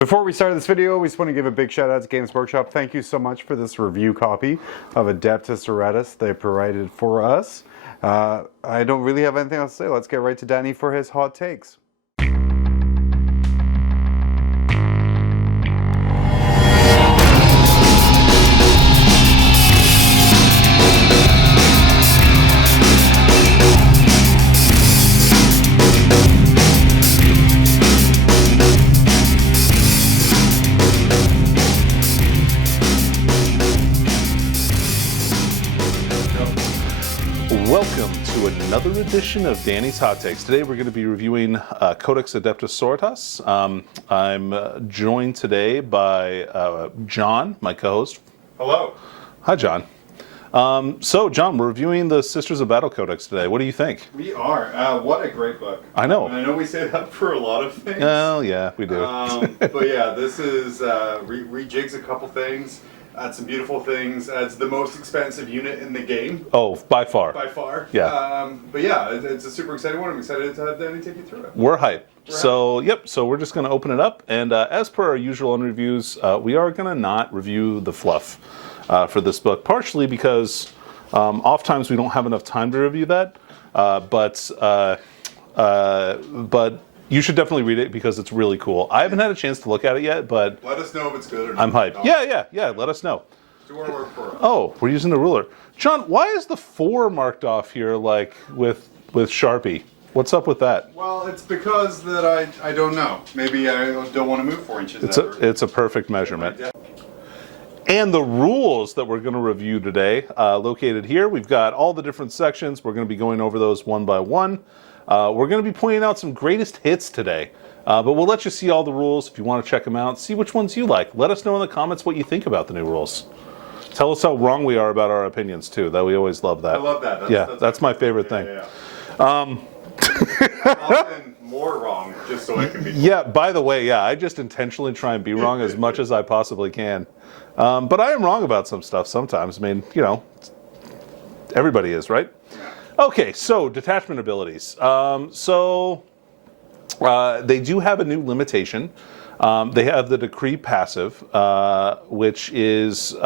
Before we start this video, we just want to give a big shout out to Games Workshop. Thank you so much for this review copy of Adeptus Sororitas they provided for us. I don't really have anything else to say. Let's get right to Danny for his hot takes. Welcome to another edition of Danny's Hot Takes. Today we're going to be reviewing Codex Adeptus Sororitas. I'm joined today by John, my co-host. Hello. Hi, John. So, John, we're reviewing the Sisters of Battle Codex today. What do you think? We are. What a great book. I know. And I know we say that for a lot of things. Well, yeah, we do. But yeah, this is rejigs a couple things. Adds some beautiful things. Adds the most expensive unit in the game. Oh, by far. By far. Yeah. But yeah, it's a super exciting one. I'm excited to have Danny take you through it. We're hyped. So we're just going to open it up. And as per our usual on reviews, we are going to not review the fluff for this book. Partially because oftentimes we don't have enough time to review that. But you should definitely read it because it's really cool. I haven't had a chance to look at it yet, but let us know if it's good or not. I'm hyped. Yeah. Let us know. Do our work for us. Oh, we're using the ruler. John, why is the 4 marked off here like with Sharpie? What's up with that? Well, it's because that I don't know. Maybe I don't want to move 4 inches. It's a perfect measurement. And the rules that we're going to review today, located here. We've got all the different sections. We're going to be going over those one by one. We're going to be pointing out some greatest hits today, but we'll let you see all the rules if you want to check them out. See which ones you like. Let us know in the comments what you think about the new rules. Tell us how wrong we are about our opinions too. That we always love that. I love that. That's my favorite thing. Often more wrong, just so I can be. Yeah. By the way, I just intentionally try and be wrong as much as I possibly can, but I am wrong about some stuff sometimes. I mean, everybody is, right? Okay, so Detachment Abilities. They do have a new limitation. They have the Decree passive, which is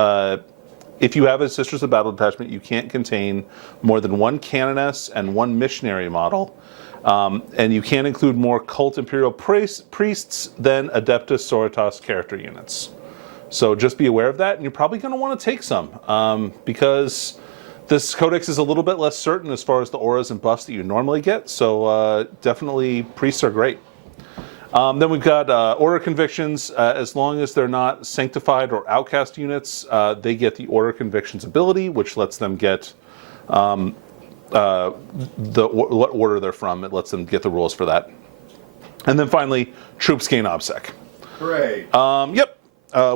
if you have a Sisters of Battle detachment, you can't contain more than 1 Canoness and 1 Missionary model. And you can't include more Cult Imperial Priests than Adeptus Sororitas character units. So just be aware of that, and you're probably going to want to take some, because this codex is a little bit less certain as far as the auras and buffs that you normally get, so definitely priests are great. Then we've got order convictions. As long as they're not sanctified or outcast units, they get the order convictions ability, which lets them get what order they're from. It lets them get the rules for that. And then finally, troops gain OBSEC. Great.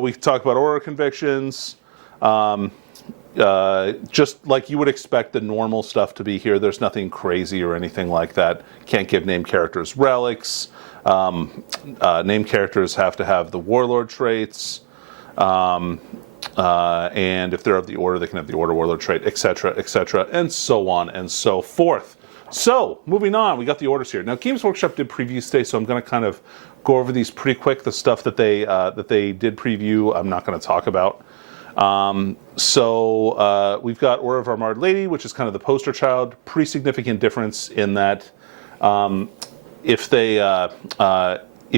We talk about order convictions. Just like you would expect the normal stuff to be here. There's nothing crazy or anything like that. Can't give named characters relics. Named characters have to have the Warlord Traits. And if they're of the Order, they can have the Order Warlord Trait, etc., and so on and so forth. So, moving on, we got the orders here. Now, Games Workshop did previews today, so I'm going to kind of go over these pretty quick. The stuff that they did preview, I'm not going to talk about. We've got Order of Our Martyred Lady, which is kind of the poster child. Pretty significant difference in that if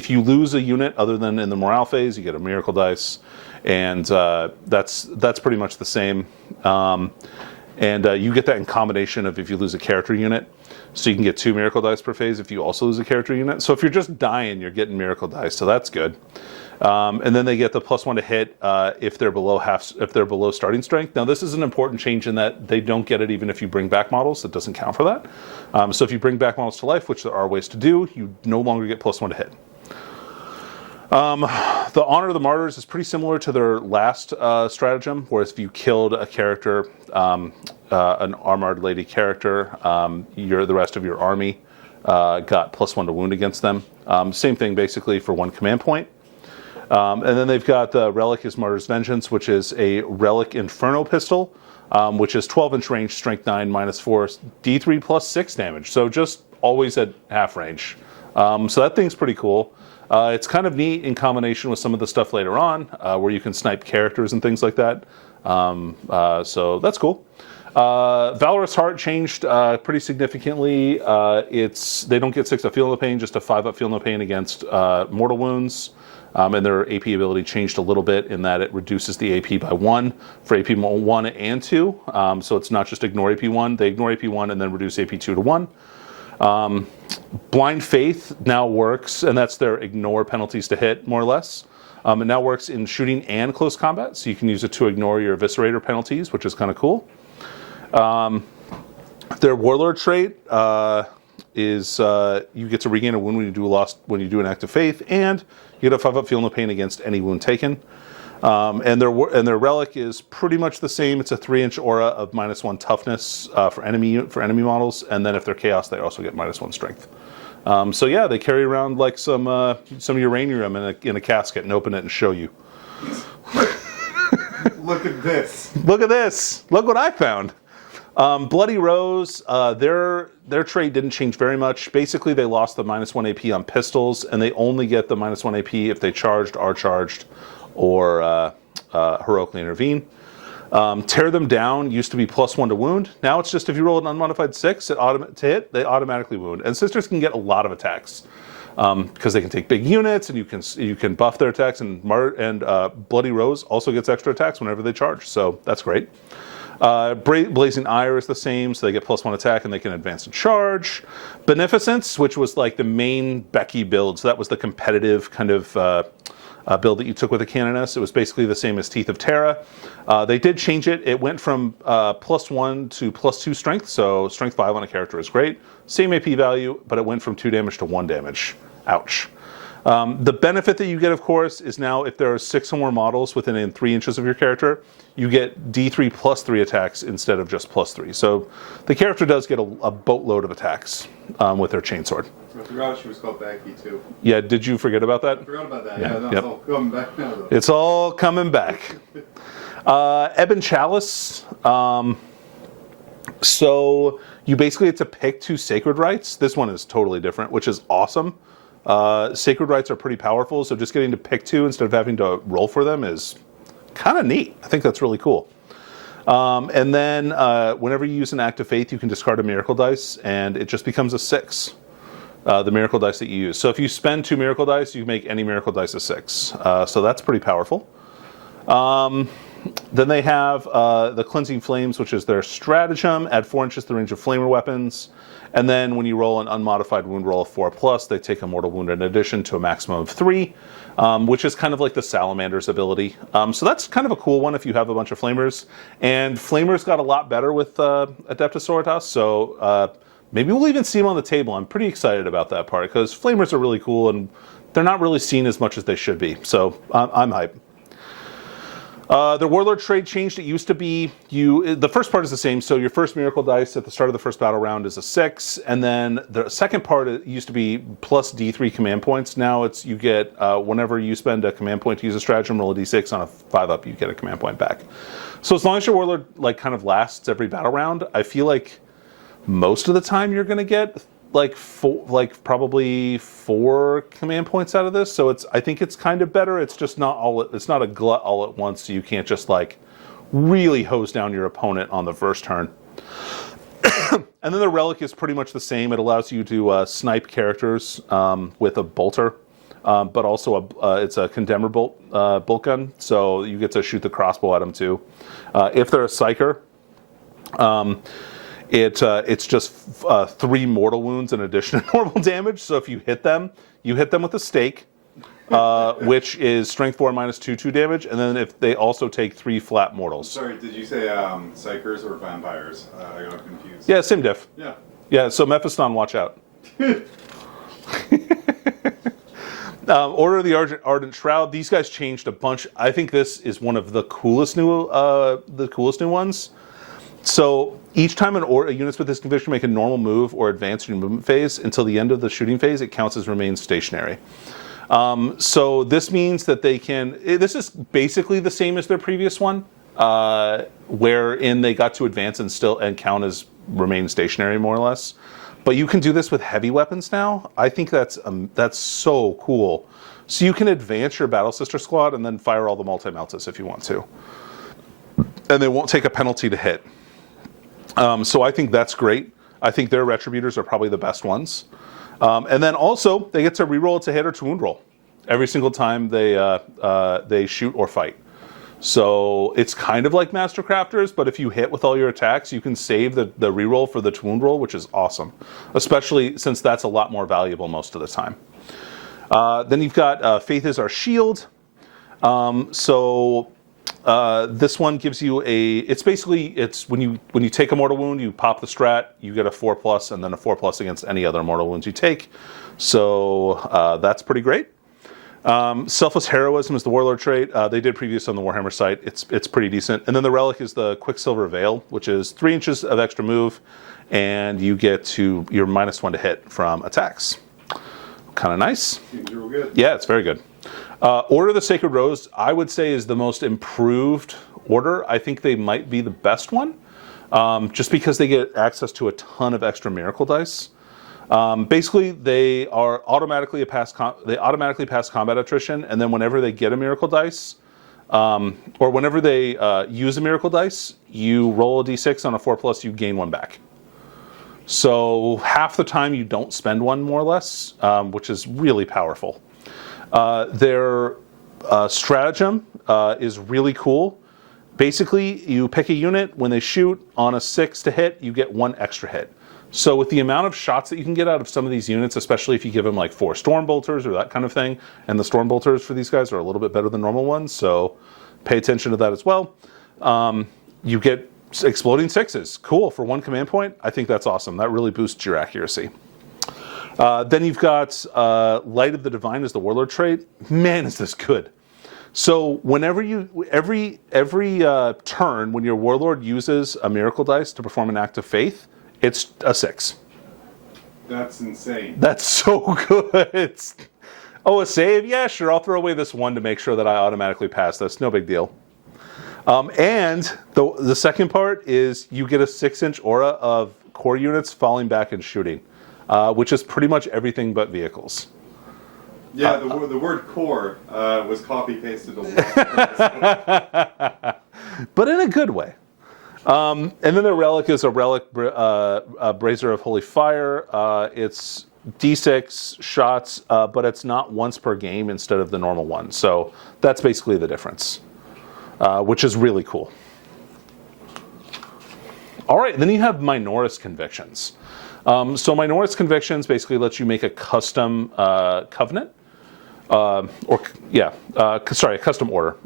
you lose a unit other than in the morale phase, you get a miracle dice, and that's pretty much the same. You get that in combination of if you lose a character unit. So you can get 2 miracle dice per phase if you also lose a character unit. So if you're just dying, you're getting miracle dice, so that's good. And then they get the +1 to hit if they're below starting strength. Now this is an important change in that they don't get it even if you bring back models. It doesn't count for that. So if you bring back models to life, which there are ways to do, you no longer get +1 to hit. The Honor of the Martyrs is pretty similar to their last stratagem, whereas if you killed a character, an Armored Lady character, the rest of your army got +1 to wound against them. Same thing basically for 1 command point. And then they've got the Relic is Martyr's Vengeance, which is a Relic Inferno pistol, which is 12-inch range, strength 9, -4, D3 +6 damage. So just always at half range. So that thing's pretty cool. It's kind of neat in combination with some of the stuff later on, where you can snipe characters and things like that. So that's cool. Valorous Heart changed pretty significantly. They don't get 6 up Feel No Pain, just a 5 up Feel No Pain against mortal wounds. And their AP ability changed a little bit in that it reduces the AP by 1 for AP 1 and 2. So it's not just ignore AP 1. They ignore AP 1 and then reduce AP 2 to 1. Blind Faith now works, and that's their ignore penalties to hit, more or less. It now works in shooting and close combat, so you can use it to ignore your Eviscerator penalties, which is kind of cool. Their Warlord trait is you get to regain a wound when you do an act of faith, and you get a 5 up Feel No Pain against any wound taken. And their relic is pretty much the same. It's a 3-inch aura of -1 toughness for enemy models, and then if they're chaos, they also get -1 strength. So yeah, they carry around like some uranium in a casket and open it and show you. Look at this. Look at this. Look what I found. Bloody Rose, their trait didn't change very much. Basically, they lost the -1 AP on pistols, and they only get the -1 AP if they charged, are charged, or heroically intervene. Tear Them Down used to be +1 to wound. Now it's just if you roll an unmodified 6 to hit, they automatically wound. And Sisters can get a lot of attacks because they can take big units, and you can buff their attacks. And Bloody Rose also gets extra attacks whenever they charge, so that's great. Blazing Ire is the same, so they get +1 attack and they can advance and charge. Beneficence, which was like the main Becky build, so that was the competitive kind of build that you took with the Canoness. It was basically the same as Teeth of Terra. They did change it. It went from +1 to +2 strength, so strength 5 on a character is great. Same AP value, but it went from 2 damage to 1 damage. Ouch. The benefit that you get, of course, is now if there are 6 or more models within 3 inches of your character, you get D3 +3 attacks instead of just +3. So the character does get a boatload of attacks with their chainsword. I forgot she was called Becky, too. Yeah, did you forget about that? I forgot about that. Yeah, Yeah, yep. it's all coming back now, though. It's all coming back. Ebon Chalice. So you basically get to pick 2 Sacred Rites. This one is totally different, which is awesome. Sacred Rites are pretty powerful, so just getting to pick 2 instead of having to roll for them is kind of neat. I think that's really cool. And then whenever you use an act of faith, you can discard a miracle dice, and it just becomes a 6. The miracle dice that you use. So if you spend 2 miracle dice, you make any miracle dice a 6. So that's pretty powerful. Then they have the Cleansing Flames, which is their stratagem. Add 4 inches to the range of flamer weapons. And then when you roll an unmodified wound roll of 4+, they take a mortal wound in addition to a maximum of 3, which is kind of like the Salamander's ability. So that's kind of a cool one if you have a bunch of flamers. And flamers got a lot better with Adeptus Sororitas, so maybe we'll even see them on the table. I'm pretty excited about that part because flamers are really cool and they're not really seen as much as they should be. So I'm hyped. The Warlord trait changed. It used to be the first part is the same. So your first miracle dice at the start of the first battle round is a 6, and then the second part it used to be plus D3 command points. Now it's you get whenever you spend a command point to use a stratagem, roll a D6 on a 5 up, you get a command point back. So as long as your Warlord like kind of lasts every battle round, I feel like most of the time you're going to get probably 4 command points out of this. So I think it's kind of better. It's just not it's not a glut all at once. So you can't just like really hose down your opponent on the first turn. And then the Relic is pretty much the same. It allows you to snipe characters with a bolter, but also it's a condemner bolt gun. So you get to shoot the crossbow at them too. If they're a psyker, it's just 3 mortal wounds in addition to normal damage. So if you hit them with a stake, which is strength 4 minus 2 damage, and then if they also take 3 flat mortals. Sorry, did you say psychers or vampires? I got confused. Yeah, same diff. Yeah. Yeah, so Mephiston, watch out. Order of the Ardent Shroud. These guys changed a bunch. I think this is one of the coolest new ones. So each time a units with this conviction make a normal move or advance in your movement phase until the end of the shooting phase, it counts as remain stationary. So this means that they can. This is basically the same as their previous one, wherein they got to advance and count as remain stationary more or less. But you can do this with heavy weapons now. I think that's so cool. So you can advance your Battle Sister squad and then fire all the multi-meltas if you want to. And they won't take a penalty to hit. So I think that's great. I think their Retributors are probably the best ones. And then also, they get to reroll to hit or to wound roll every single time they shoot or fight. So it's kind of like Master Crafters, but if you hit with all your attacks, you can save the reroll for the wound roll, which is awesome, especially since that's a lot more valuable most of the time. Then you've got Faith is our shield. This one gives you it's when you take a mortal wound, you pop the strat, you get a 4+, and then a 4+ against any other mortal wounds you take. So that's pretty great. Selfless Heroism is the Warlord trait. They did previews on the Warhammer site. It's pretty decent. And then the Relic is the Quicksilver Veil, which is 3 inches of extra move, and you get to your -1 to hit from attacks. Kind of nice. Seems real good. Yeah, it's very good. Order of the Sacred Rose, I would say, is the most improved order. I think they might be the best one, just because they get access to a ton of extra miracle dice. Basically, they automatically pass combat attrition, and then whenever they get a miracle dice, or whenever they use a miracle dice, you roll a d6 on a 4+, you gain 1 back. So half the time you don't spend 1 more or less, which is really powerful. Their stratagem is really cool. Basically, you pick a unit, when they shoot on a 6 to hit, you get 1 extra hit. So with the amount of shots that you can get out of some of these units, especially if you give them like 4 Storm Bolters or that kind of thing, and the Storm Bolters for these guys are a little bit better than normal ones, so pay attention to that as well. You get exploding 6s. Cool, for 1 command point, I think that's awesome. That really boosts your accuracy. Then you've got Light of the Divine as the Warlord trait. Man, is this good. So whenever every turn when your Warlord uses a miracle dice to perform an act of faith, it's a 6. That's insane. That's so good. Oh, a save? Yeah, sure. I'll throw away this 1 to make sure that I automatically pass this. No big deal. And the second part is you get a 6-inch aura of core units falling back and shooting, which is pretty much everything but vehicles. Yeah, the word core was copy-pasted a lot. But in a good way. And then the Relic is a Relic Brazier of Holy Fire. It's D6 shots, but it's not once per game instead of the normal one. So that's basically the difference, which is really cool. All right, then you have Minoris Convictions. So Minoris Convictions basically lets you make a custom covenant. A custom order.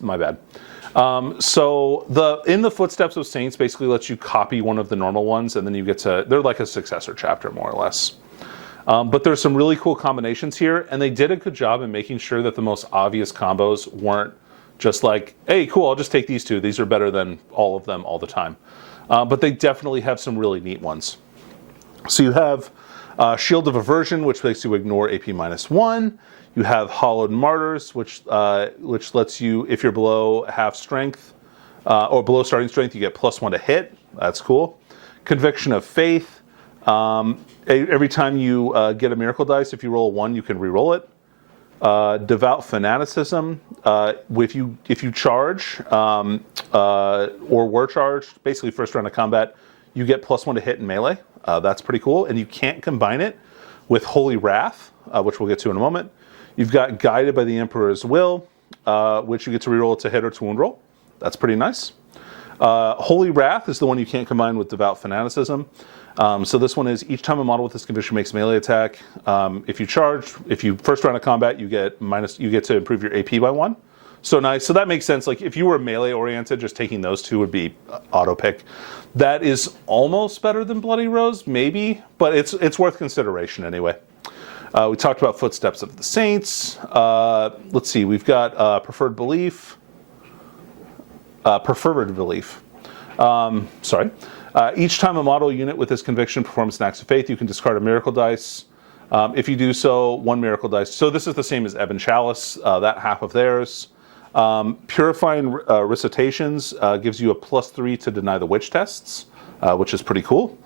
My bad. So in the Footsteps of Saints basically lets you copy one of the normal ones, and then you get to, they're like a successor chapter more or less. But there's some really cool combinations here, and they did a good job in making sure that the most obvious combos weren't just like, hey, cool, I'll just take these 2. These are better than all of them all the time. But they definitely have some really neat ones. So you have Shield of Aversion, which makes you ignore AP -1. You have Hollowed Martyrs, which lets you, if you're below half strength, or below starting strength, you get +1 to hit. That's cool. Conviction of Faith. Every time you get a miracle dice, if you roll a 1, you can re-roll it. Devout Fanaticism. If you charge or were charged, basically first round of combat, you get +1 to hit in melee. That's pretty cool, and you can't combine it with Holy Wrath, which we'll get to in a moment. You've got Guided by the Emperor's Will, which you get to reroll to hit or to wound roll. That's pretty nice. Holy Wrath is the one you can't combine with Devout Fanaticism. So this one is, each time a model with this condition makes melee attack, if you first round of combat, you get to improve your AP by 1. So nice. So that makes sense. Like if you were melee oriented, just taking those 2 would be auto pick. That is almost better than Bloody Rose, maybe, but it's worth consideration anyway. We talked about Footsteps of the Saints. Let's see, we've got Preferred Belief. Each time a model unit with this conviction performs an act of faith, you can discard a miracle dice. If you do so, 1 miracle dice. So this is the same as Ebon Chalice, that half of theirs. Purifying Recitations gives you a +3 to deny the witch tests, which is pretty cool.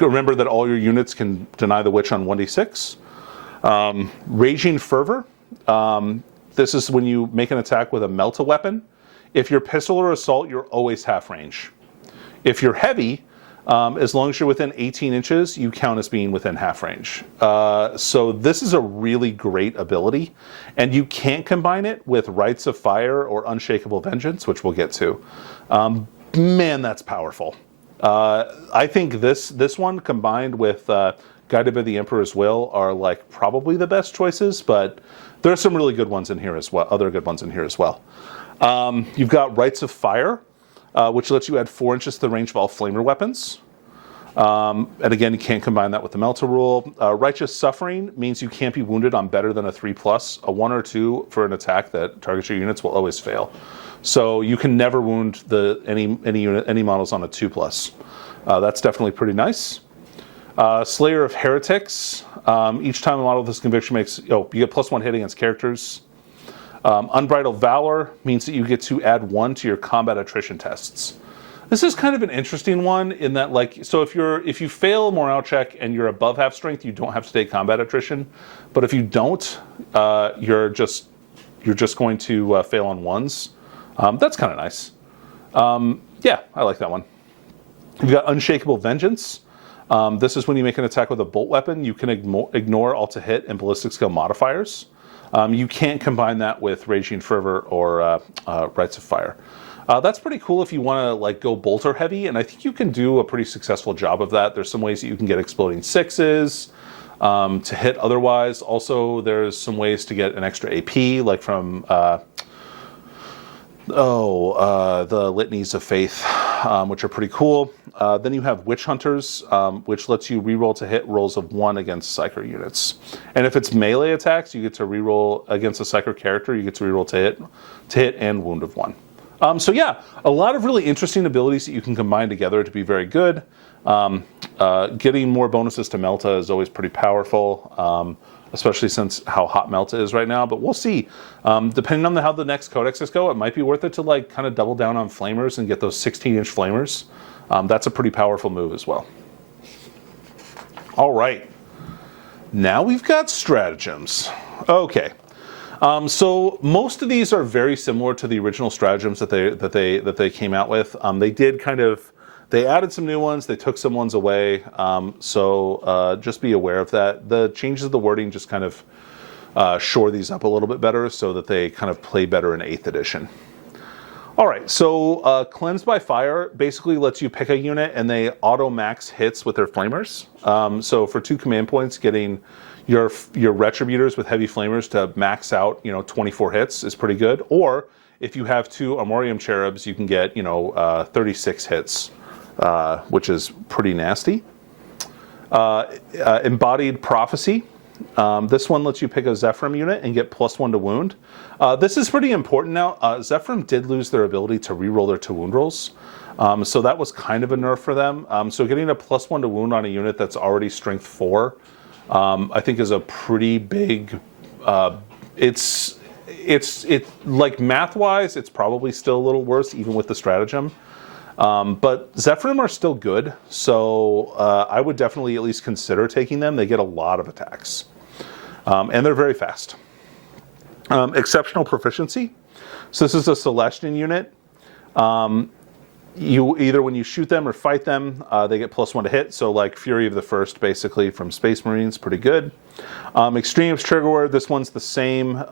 Remember that all your units can deny the witch on 1d6. Raging Fervor. This is when you make an attack with a melt weapon. If you're pistol or assault, you're always half range. If you're heavy, as long as you're within 18 inches, you count as being within half range. So this is a really great ability, and you can't combine it with Rites of Fire or Unshakable Vengeance, which we'll get to. Man, that's powerful. I think this one combined with Guided by the Emperor's Will are like probably the best choices, but there are some really good ones in here as well. Other good ones in here as well. You've got Rites of Fire, which lets you add 4 inches to the range of all flamer weapons. And again, you can't combine that with the Melta rule. Righteous Suffering means you can't be wounded on better than a 3+. A 1 or 2 for an attack that targets your units will always fail. So you can never wound any models on a 2+. That's definitely pretty nice. Slayer of Heretics. Each time a model with this conviction makes, you get +1 hit against characters. Unbridled Valor means that you get to add 1 to your combat attrition tests. This is kind of an interesting one in that, like, so if you fail a morale check and you're above half strength, you don't have to take combat attrition. But if you don't, you're just going to fail on 1s. That's kind of nice. Yeah, I like that one. You've got Unshakable Vengeance. This is when you make an attack with a bolt weapon. You can ignore all to hit and ballistic skill modifiers. You can't combine that with Raging Fervor or Rites of Fire. That's pretty cool if you want to like go bolter heavy, and I think you can do a pretty successful job of that. There's some ways that you can get exploding 6s to hit otherwise. Also, there's some ways to get an extra AP, like from the Litanies of Faith, which are pretty cool. Then you have Witch Hunters, which lets you reroll to hit rolls of 1 against Psyker units. And if it's melee attacks, you get to reroll against a Psyker character. You get to reroll to hit and wound of 1. So yeah, a lot of really interesting abilities that you can combine together to be very good. Getting more bonuses to Melta is always pretty powerful, especially since how hot Melta is right now. But we'll see. Depending on how the next codexes go, it might be worth it to like kind of double down on flamers and get those 16-inch flamers. That's a pretty powerful move as well. All right, now we've got stratagems. Okay. So most of these are very similar to the original stratagems that they came out with. They added some new ones, they took some ones away. So just be aware of that. The changes of the wording just kind of shore these up a little bit better so that they kind of play better in 8th edition. All right, so Cleansed by Fire basically lets you pick a unit and they auto max hits with their flamers. So for 2 command points, getting your Retributors with heavy flamers to max out, 24 hits is pretty good. Or if you have 2 Armorium Cherubs, you can get, 36 hits, which is pretty nasty. Embodied Prophecy. This one lets you pick a Zephyrim unit and get +1 to wound. This is pretty important now. Zephyrim did lose their ability to reroll their to wound rolls. So that was kind of a nerf for them. So getting a +1 to wound on a unit that's already strength 4, I think is a pretty big. It's like math-wise, it's probably still a little worse even with the stratagem. But Zephyrim are still good, so I would definitely at least consider taking them. They get a lot of attacks, and they're very fast. Exceptional Proficiency. So this is a Celestian unit. You either when you shoot them or fight them, they get +1 to hit. So like Fury of the First, basically from Space Marines, pretty good. Extremes Trigger Word. This one's the same.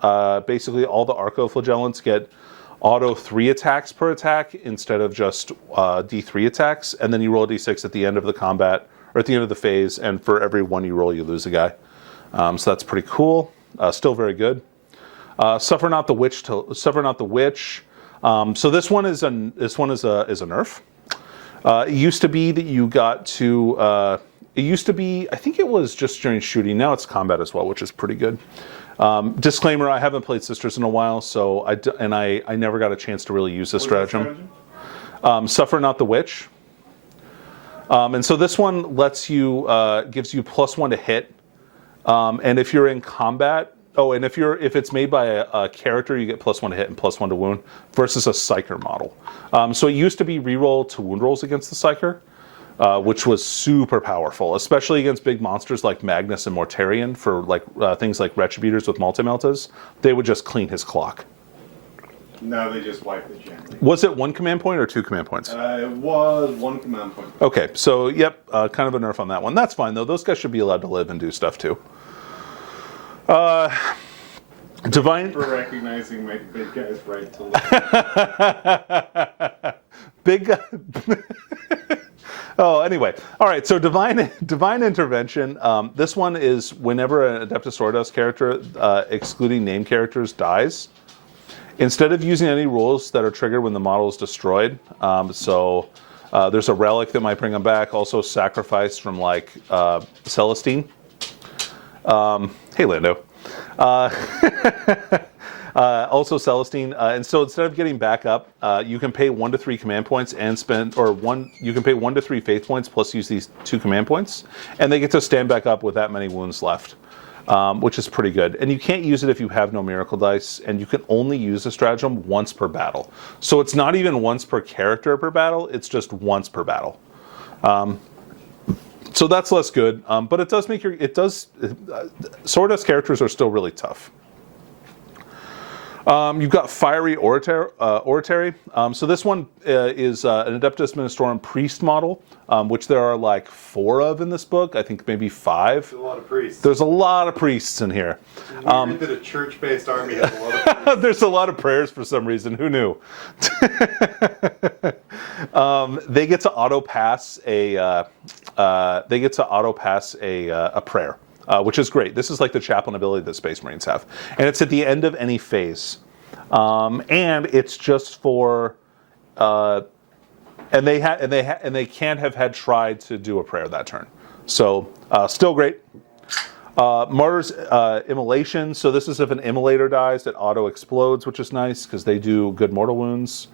Basically, all the Arcoflagellants get auto 3 attacks per attack instead of just D3 attacks, and then you roll a D6 at the end of the combat or at the end of the phase, and for every 1 you roll, you lose a guy. So that's pretty cool. Still very good. Suffer Not the Witch. So this one is a nerf. It used to be that you got to. It used to be, I think it was just during shooting. Now it's combat as well, which is pretty good. Disclaimer: I haven't played Sisters in a while, so I never got a chance to really use this stratagem. Suffer Not the Witch. And so this one lets you gives you +1 to hit, and if you're in combat. Oh, and if it's made by a character, you get +1 to hit and +1 to wound versus a Psyker model. So it used to be reroll to wound rolls against the Psyker, which was super powerful, especially against big monsters like Magnus and Mortarion for like things like Retributors with Multi-Meltas. They would just clean his clock. No, they just wiped it gently. Was it 1 command point or 2 command points? It was 1 command point. Okay, so yep, kind of a nerf on that one. That's fine though. Those guys should be allowed to live and do stuff too. Divine For recognizing my big guy's right to live. big guy. Oh, anyway. All right, so Divine Intervention. This one is whenever an Adeptus Sororitas character, excluding named characters, dies, instead of using any rules that are triggered when the model is destroyed, there's a Relic that might bring them back, also Sacrifice from like Celestine. Hey, Lando. Also Celestine, and so instead of getting back up, you can pay 1 to 3 command points and spend, you can pay 1 to 3 faith points plus use these 2 command points, and they get to stand back up with that many wounds left, which is pretty good. And you can't use it if you have no miracle dice, and you can only use the stratagem once per battle. So it's not even once per character per battle, it's just once per battle. So that's less good, but it does make Sororitas characters are still really tough. You've got Fiery Oratory. So this one is an Adeptus Ministorum priest model, which there are like 4 of in this book. I think maybe 5. There's a lot of priests. There's a lot of priests in here. Weird that a church-based army has a lot of priests. There's a lot of prayers for some reason. Who knew? They get to auto pass a prayer. Which is great. This is like the Chaplet Ability that Space Marines have, and it's at the end of any phase, and it's just for, and they can't have had tried to do a prayer that turn, so still great. Martyrs Immolation. So this is if an Immolator dies, it auto explodes, which is nice because they do good mortal wounds,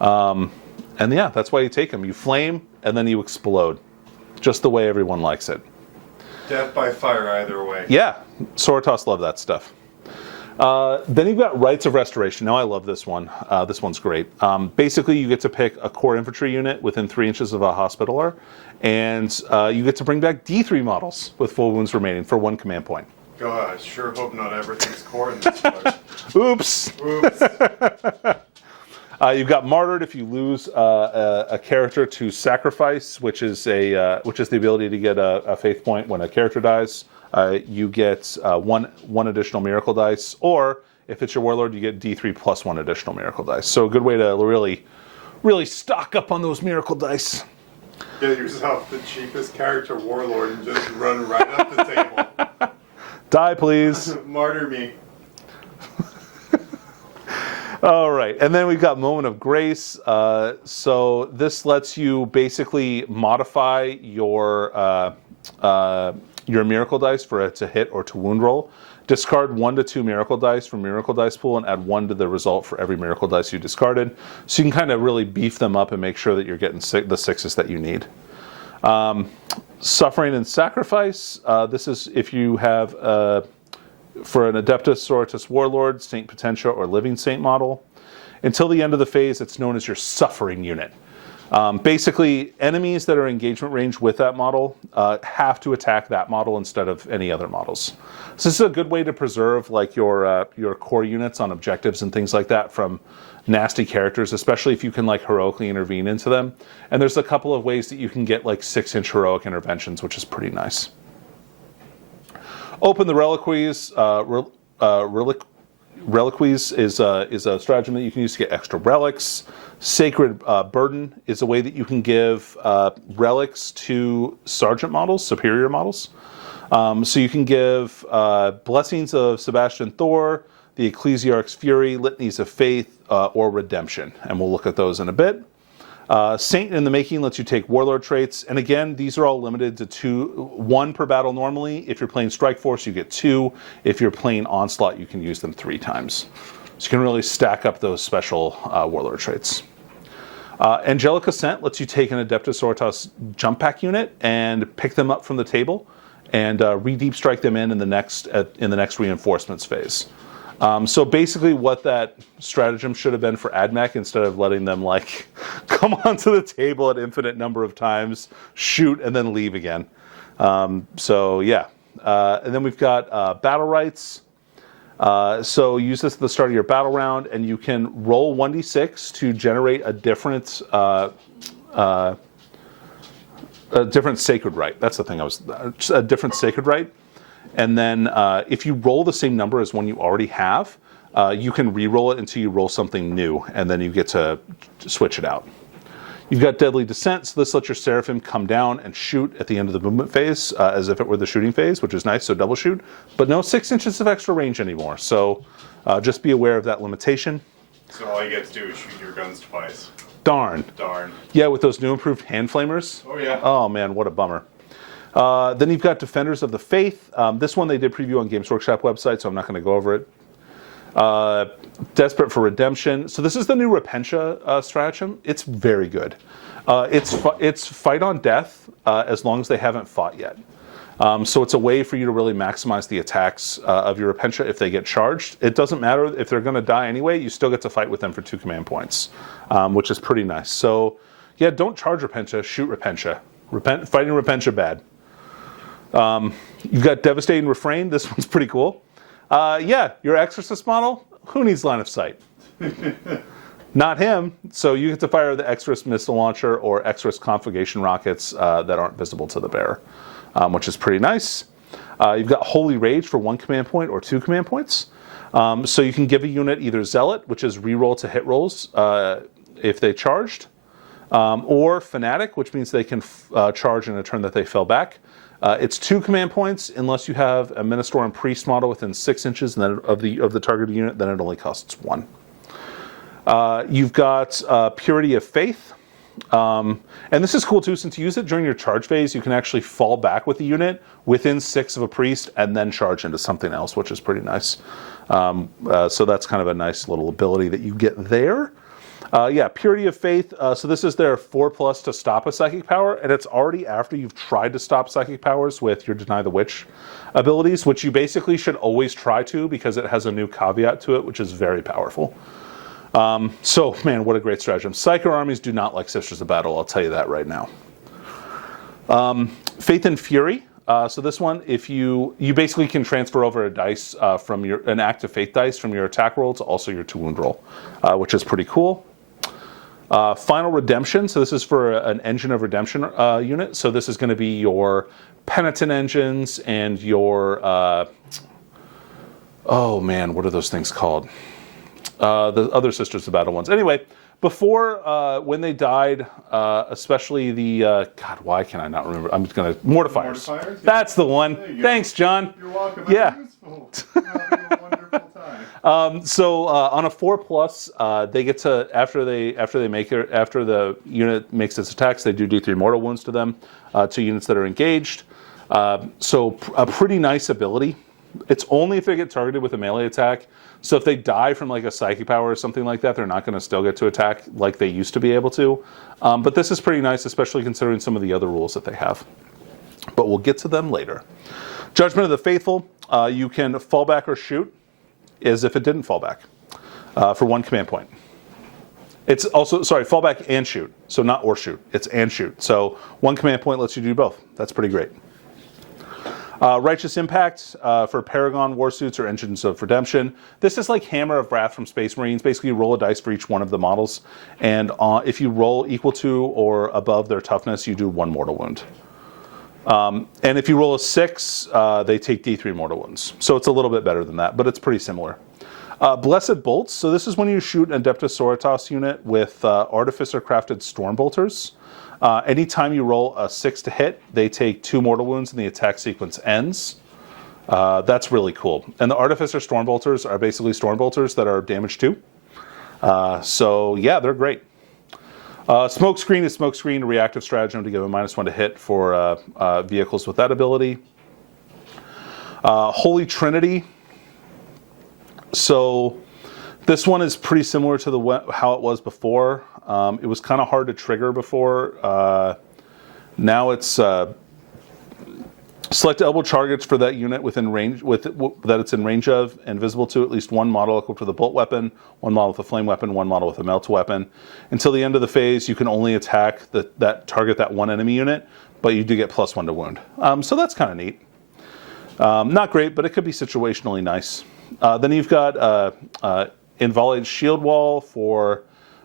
and yeah, that's why you take them. You flame and then you explode, just the way everyone likes it. Death by fire either way. Yeah, Sororitas love that stuff. Then you've got Rites of Restoration. Now I love this one. This one's great. Basically, you get to pick a core infantry unit within 3 inches of a Hospitaller, and you get to bring back D3 models with full wounds remaining for 1 command point. God, I sure hope not everything's core in this one. Oops. Oops. You've got Martyred if you lose a character to Sacrifice, which is the ability to get a faith point when a character dies. You get one additional miracle dice, or if it's your Warlord, you get D3 plus 1 additional miracle dice. So a good way to really stock up on those miracle dice. Get yourself the cheapest character Warlord and just run right up the table. Die, please. Martyr me. All right, and then we've got Moment of Grace. So this lets you basically modify your miracle dice for it to hit or to wound roll. Discard 1 to 2 miracle dice from Miracle Dice Pool and add 1 to the result for every miracle dice you discarded. So you can kind of really beef them up and make sure that you're getting the 6s that you need. Suffering and Sacrifice. This is if you have for an Adeptus Sororitas Warlord, Saint Potentia, or Living Saint model. Until the end of the phase, it's known as your Suffering unit. Basically, enemies that are engagement range with that model have to attack that model instead of any other models. So this is a good way to preserve like your core units on objectives and things like that from nasty characters, especially if you can like heroically intervene into them. And there's a couple of ways that you can get like 6-inch heroic interventions, which is pretty nice. Open the Reliquaries. Reliquaries is a stratagem that you can use to get extra relics. Sacred Burden is a way that you can give relics to Sergeant models, Superior models. So you can give Blessings of Sebastian Thor, the Ecclesiarch's Fury, Litanies of Faith, or Redemption. And we'll look at those in a bit. Saint in the Making lets you take Warlord Traits. And again, these are all limited to 1 per battle normally. If you're playing Strike Force, you get 2. If you're playing Onslaught, you can use them 3 times. So you can really stack up those special Warlord Traits. Angelic Ascent lets you take an Adeptus Sororitas Jump Pack unit and pick them up from the table and re-deep strike them in the next reinforcements phase. So basically what that stratagem should have been for AdMech, instead of letting them like come onto the table an infinite number of times, shoot, and then leave again. So yeah. And then we've got battle rights. So use this at the start of your battle round, and you can roll 1d6 to generate a different sacred right. That's the thing a different sacred right. And then if you roll the same number as one you already have, you can re-roll it until you roll something new, and then you get to switch it out. You've got Deadly Descent, so this lets your Seraphim come down and shoot at the end of the movement phase, as if it were the shooting phase, which is nice, so double shoot. But no 6 inches of extra range anymore, so just be aware of that limitation. So all you get to do is shoot your guns twice. Darn. Darn. Yeah, with those new improved hand flamers. Oh yeah. Oh man, what a bummer. Then you've got Defenders of the Faith. This one they did preview on Games Workshop website, so I'm not going to go over it. Desperate for Redemption. So this is the new Repentia stratagem. It's very good. It's fight on death as long as they haven't fought yet. So it's a way for you to really maximize the attacks of your Repentia if they get charged. It doesn't matter if they're going to die anyway. You still get to fight with them for 2 command points, which is pretty nice. So yeah, don't charge Repentia. Shoot Repentia. Fighting Repentia bad. You've got Devastating Refrain. This one's pretty cool. Yeah, your Exorcist model, who needs line of sight? Not him. So you get to fire the Exorcist missile launcher or Exorcist conflagration rockets that aren't visible to the bearer, which is pretty nice. You've got Holy Rage for 1 command point or 2 command points. So you can give a unit either Zealot, which is reroll to hit rolls if they charged, or Fanatic, which means they can charge in a turn that they fell back. It's 2 command points unless you have a Minister and Priest model within 6 inches of the targeted unit. Then it only costs 1. You've got Purity of Faith, and this is cool too. Since you use it during your charge phase, you can actually fall back with the unit within 6 of a priest and then charge into something else, which is pretty nice. So that's kind of a nice little ability that you get there. Yeah, Purity of Faith. So this is their 4+ to stop a psychic power, and it's already after you've tried to stop psychic powers with your Deny the Witch abilities, which you basically should always try to, because it has a new caveat to it, which is very powerful. So, man, what a great stratagem. Psyker armies do not like Sisters of Battle, I'll tell you that right now. Faith and Fury. So this one, if you basically can transfer over a dice from an active Faith dice from your attack roll to also your 2 wound roll, which is pretty cool. Final Redemption, so this is for an Engine of Redemption unit. So this is going to be your Penitent engines and your, oh man, what are those things called? The other Sisters of Battle ones. Anyway, before, when they died, especially the, God, why can I not remember? I'm just going to, Mortifiers. Mortifiers? That's the one. Thanks, John. You're welcome. Yeah. Useful. You're having a wonderful time. So on a 4+, they get to after the unit makes its attacks, they do D3 mortal wounds to them, to units that are engaged. So a pretty nice ability. It's only if they get targeted with a melee attack. So if they die from like a psychic power or something like that, they're not going to still get to attack like they used to be able to. But this is pretty nice, especially considering some of the other rules that they have. But we'll get to them later. Judgment of the Faithful. You can fall back or shoot as if it didn't fall back for 1 command point. It's also, sorry, fall back and shoot. So not or shoot, it's and shoot. So 1 command point lets you do both. That's pretty great. Righteous Impact for Paragon War Suits or Engines of Redemption. This is like Hammer of Wrath from Space Marines. Basically, you roll a dice for each one of the models. And if you roll equal to or above their toughness, you do 1 mortal wound. And if you roll a 6, they take D3 mortal wounds. So it's a little bit better than that, but it's pretty similar. Blessed Bolts. So this is when you shoot an Adeptus Sororitas unit with Artificer Crafted Storm Bolters. Anytime you roll a 6 to hit, they take 2 mortal wounds and the attack sequence ends. That's really cool. And the Artificer Storm Bolters are basically Storm Bolters that are damage 2. So yeah, they're great. Smokescreen is Smokescreen, a reactive stratagem to give a -1 to hit for vehicles with that ability. Holy Trinity. So this one is pretty similar to how it was before. It was kind of hard to trigger before. Now it's Select eligible targets for that unit within range that it's in range of and visible to at least one model equipped with a bolt weapon, one model with a flame weapon, one model with a melt weapon. Until the end of the phase, you can only attack that target that one enemy unit, but you do get +1 to wound. So that's kind of neat. Not great, but it could be situationally nice. Then you've got Invalid Shield Wall for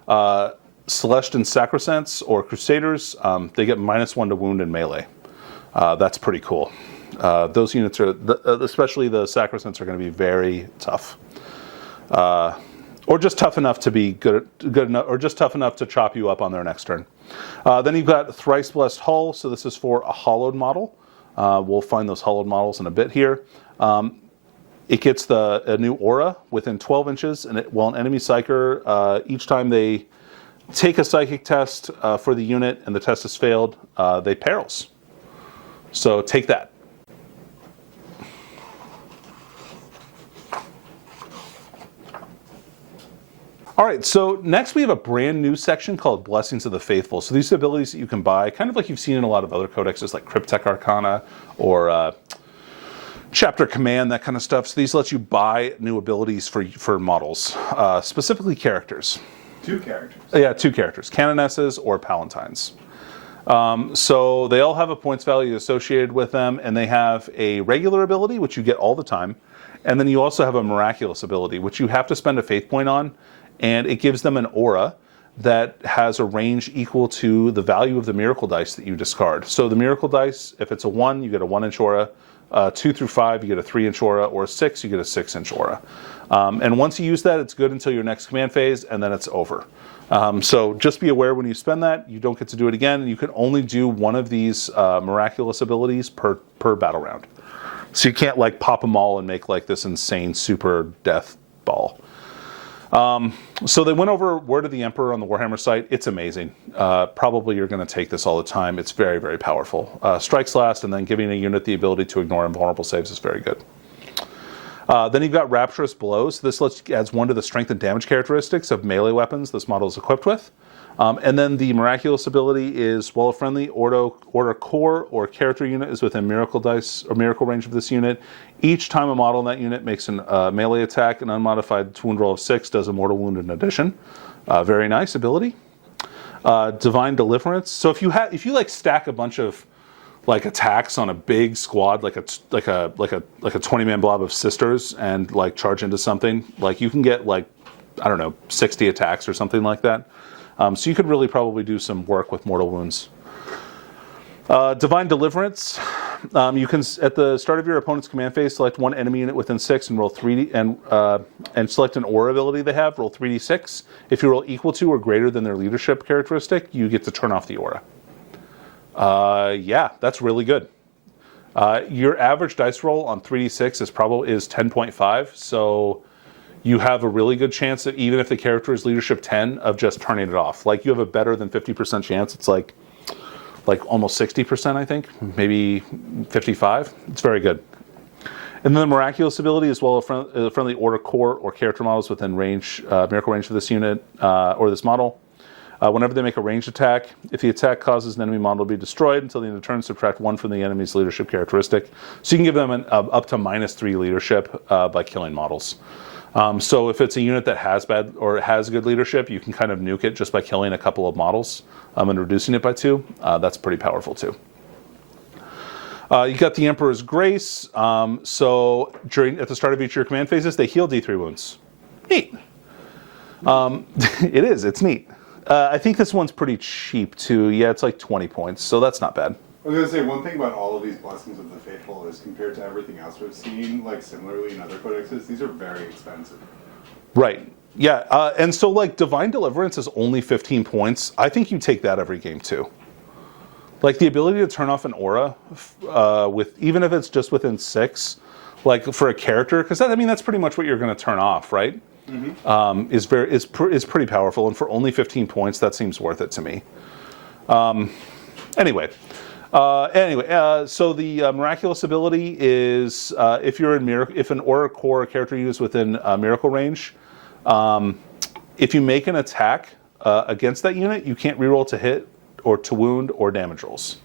Celestian Sacrosancts or Crusaders. They get -1 to wound in melee. That's pretty cool. Those units are, especially the Sacrosancts, are going to be very tough, or just tough enough to be good enough, or just tough enough to chop you up on their next turn. Then you've got Thrice Blessed Hull. So this is for a hollowed model. We'll find those hollowed models in a bit here. It gets a new aura within 12 inches, and while an enemy psyker, each time they take a psychic test for the unit and the test has failed, they perils. So take that. All right, so next we have a brand new section called Blessings of the Faithful. So these are abilities that you can buy, kind of like you've seen in a lot of other codexes like Cryptek Arcana or Chapter Command, that kind of stuff. So these let you buy new abilities for models, specifically characters. 2 characters. Yeah, 2 characters, Canonesses or Palatines. So they all have a points value associated with them, and they have a regular ability, which you get all the time, and then you also have a Miraculous Ability, which you have to spend a faith point on, and it gives them an aura that has a range equal to the value of the miracle dice that you discard. So the miracle dice, if it's a 1, you get a 1-inch aura, 2 through 5, you get a 3-inch aura, or a 6, you get a 6-inch aura. And once you use that, it's good until your next command phase, and then it's over. So just be aware when you spend that, you don't get to do it again, and you can only do one of these miraculous abilities per battle round. So you can't like pop them all and make like this insane super death ball. So they went over Word of the Emperor on the Warhammer site. It's amazing. Probably you're going to take this all the time. It's very, very powerful. Strikes last, and then giving a unit the ability to ignore invulnerable saves is very good. Then you've got Rapturous Blows. This adds 1 to the strength and damage characteristics of melee weapons this model is equipped with. And then the Miraculous Ability is, while a friendly order core or character unit is within miracle dice or miracle range of this unit, each time a model in that unit makes a melee attack, an unmodified wound roll of 6 does a mortal wound in addition. Very nice ability. Divine Deliverance. So if you like stack a bunch of like attacks on a big squad, like a 20-man blob of sisters, and like charge into something, like you can get like, I don't know, 60 attacks or something like that. So you could really probably do some work with mortal wounds. Divine Deliverance. You can, at the start of your opponent's command phase, select 1 enemy unit within 6 and roll 3d and select an aura ability they have. Roll 3d6. If you roll equal to or greater than their leadership characteristic, you get to turn off the aura. Yeah, that's really good. Your average dice roll on 3d6 is 10.5, so you have a really good chance that even if the character is leadership 10, of just turning it off. Like you have a better than 50% chance. It's like almost 60%, I think, maybe 55. It's very good. And then the Miraculous Ability, as well as friendly order core or character models within range, miracle range of this unit or this model. Whenever they make a ranged attack, if the attack causes an enemy model to be destroyed until the end of the turn, subtract 1 from the enemy's leadership characteristic. So you can give them up to -3 leadership by killing models. So if it's a unit that has bad or has good leadership, you can kind of nuke it just by killing a couple of models and reducing it by 2. That's pretty powerful too. You got the Emperor's Grace. So at the start of each of your command phases, they heal D3 wounds. Neat. It is. It's neat. I think this one's pretty cheap too. Yeah, it's like 20 points, so that's not bad. I was going to say, one thing about all of these Blessings of the Faithful is compared to everything else we've seen, like similarly in other codexes, these are very expensive. Right. Yeah, and so like Divine Deliverance is only 15 points. I think you take that every game too. Like the ability to turn off an aura, with even if it's just within 6, like for a character, because that's pretty much what you're going to turn off, right? Mm-hmm. Is pretty powerful, and for only 15 points, that seems worth it to me. Anyway, so the Miraculous Ability is if an aura core character unit is within miracle range, if you make an attack against that unit, you can't reroll to hit or to wound or damage rolls.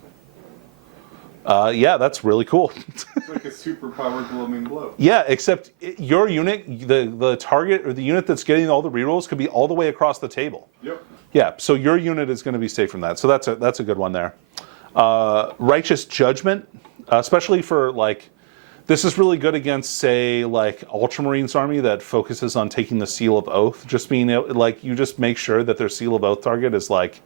Yeah, that's really cool. It's like a superpowered gloaming blow. Yeah, except your unit, the target or the unit that's getting all the rerolls could be all the way across the table. Yep. Yeah, so your unit is going to be safe from that. So that's a good one there. Righteous Judgment, especially for like, this is really good against, say, like Ultramarines army that focuses on taking the Seal of Oath. Just being like, you just make sure that their Seal of Oath target is like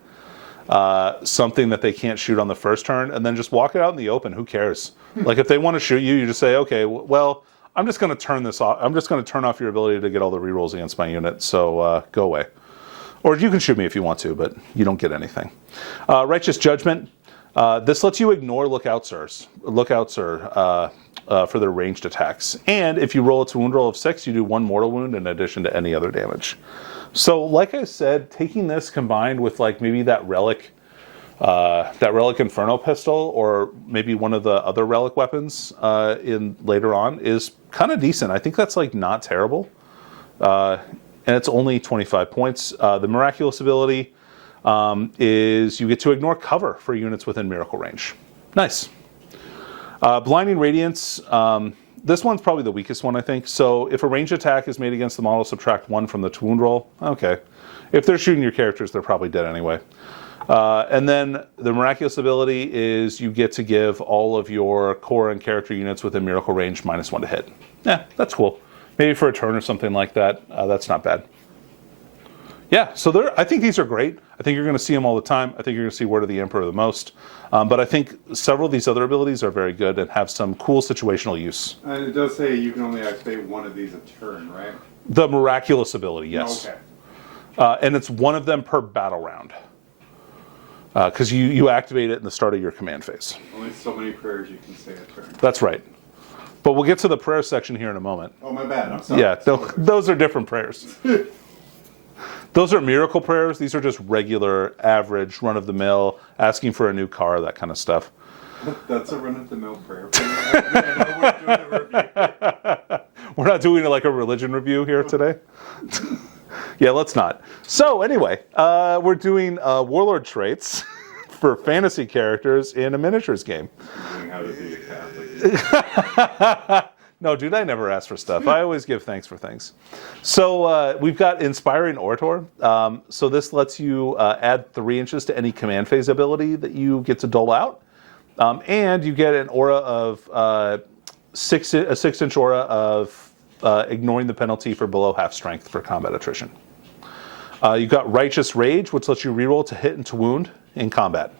something that they can't shoot on the first turn, and then just walk it out in the open. Who cares? Like if they want to shoot you, you just say, okay, well, I'm just going to turn this off. I'm just going to turn off your ability to get all the rerolls against my unit. So go away. Or you can shoot me if you want to, but you don't get anything. Righteous Judgment. This lets you ignore lookouts for their ranged attacks. And if you roll a wound roll of 6, you do 1 mortal wound in addition to any other damage. So, like I said, taking this combined with like maybe that Relic Inferno pistol, or maybe one of the other Relic weapons in later on, is kind of decent. I think that's like not terrible. And it's only 25 points. The Miraculous Ability is you get to ignore cover for units within miracle range. Nice. Blinding Radiance. This one's probably the weakest one, I think. So if a ranged attack is made against the model, subtract 1 from the wound roll. Okay. If they're shooting your characters, they're probably dead anyway. And then the Miraculous Ability is you get to give all of your core and character units within miracle range -1 to hit. Yeah, that's cool. Maybe for a turn or something like that. That's not bad. Yeah, so I think these are great. I think you're going to see them all the time. I think you're going to see Word of the Emperor the most. But I think several of these other abilities are very good and have some cool situational use. And it does say you can only activate one of these a turn, right? The Miraculous Ability, yes. Okay. And it's one of them per battle round. Because you activate it in the start of your command phase. Only so many prayers you can say a turn. That's right. But we'll get to the prayer section here in a moment. Oh, my bad. I'm sorry. Yeah, those are different prayers. Those are miracle prayers. These are just regular, average, run-of-the-mill, asking for a new car, that kind of stuff. That's a run-of-the-mill prayer. I know we're doing a review. We're not doing like a religion review here today. Yeah, let's not. So anyway, we're doing Warlord Traits for fantasy characters in a miniatures game. How to be a Catholic. No, dude, I never ask for stuff. I always give thanks for things. So we've got Inspiring Orator. So this lets you add 3 inches to any command phase ability that you get to dole out. And you get an aura of a 6-inch aura of ignoring the penalty for below half strength for combat attrition. You've got Righteous Rage, which lets you reroll to hit and to wound in combat.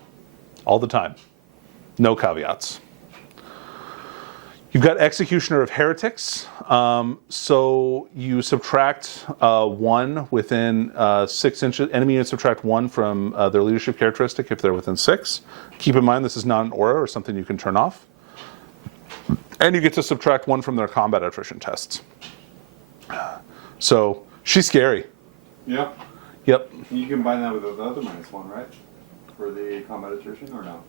All the time. No caveats. You've got Executioner of Heretics. So you subtract 1 within 6 inches. Enemy units subtract 1 from their leadership characteristic if they're within 6. Keep in mind this is not an aura or something you can turn off. And you get to subtract 1 from their combat attrition tests. So she's scary. Yeah. Yep. You can combine that with the other -1, right? For the combat attrition, or no?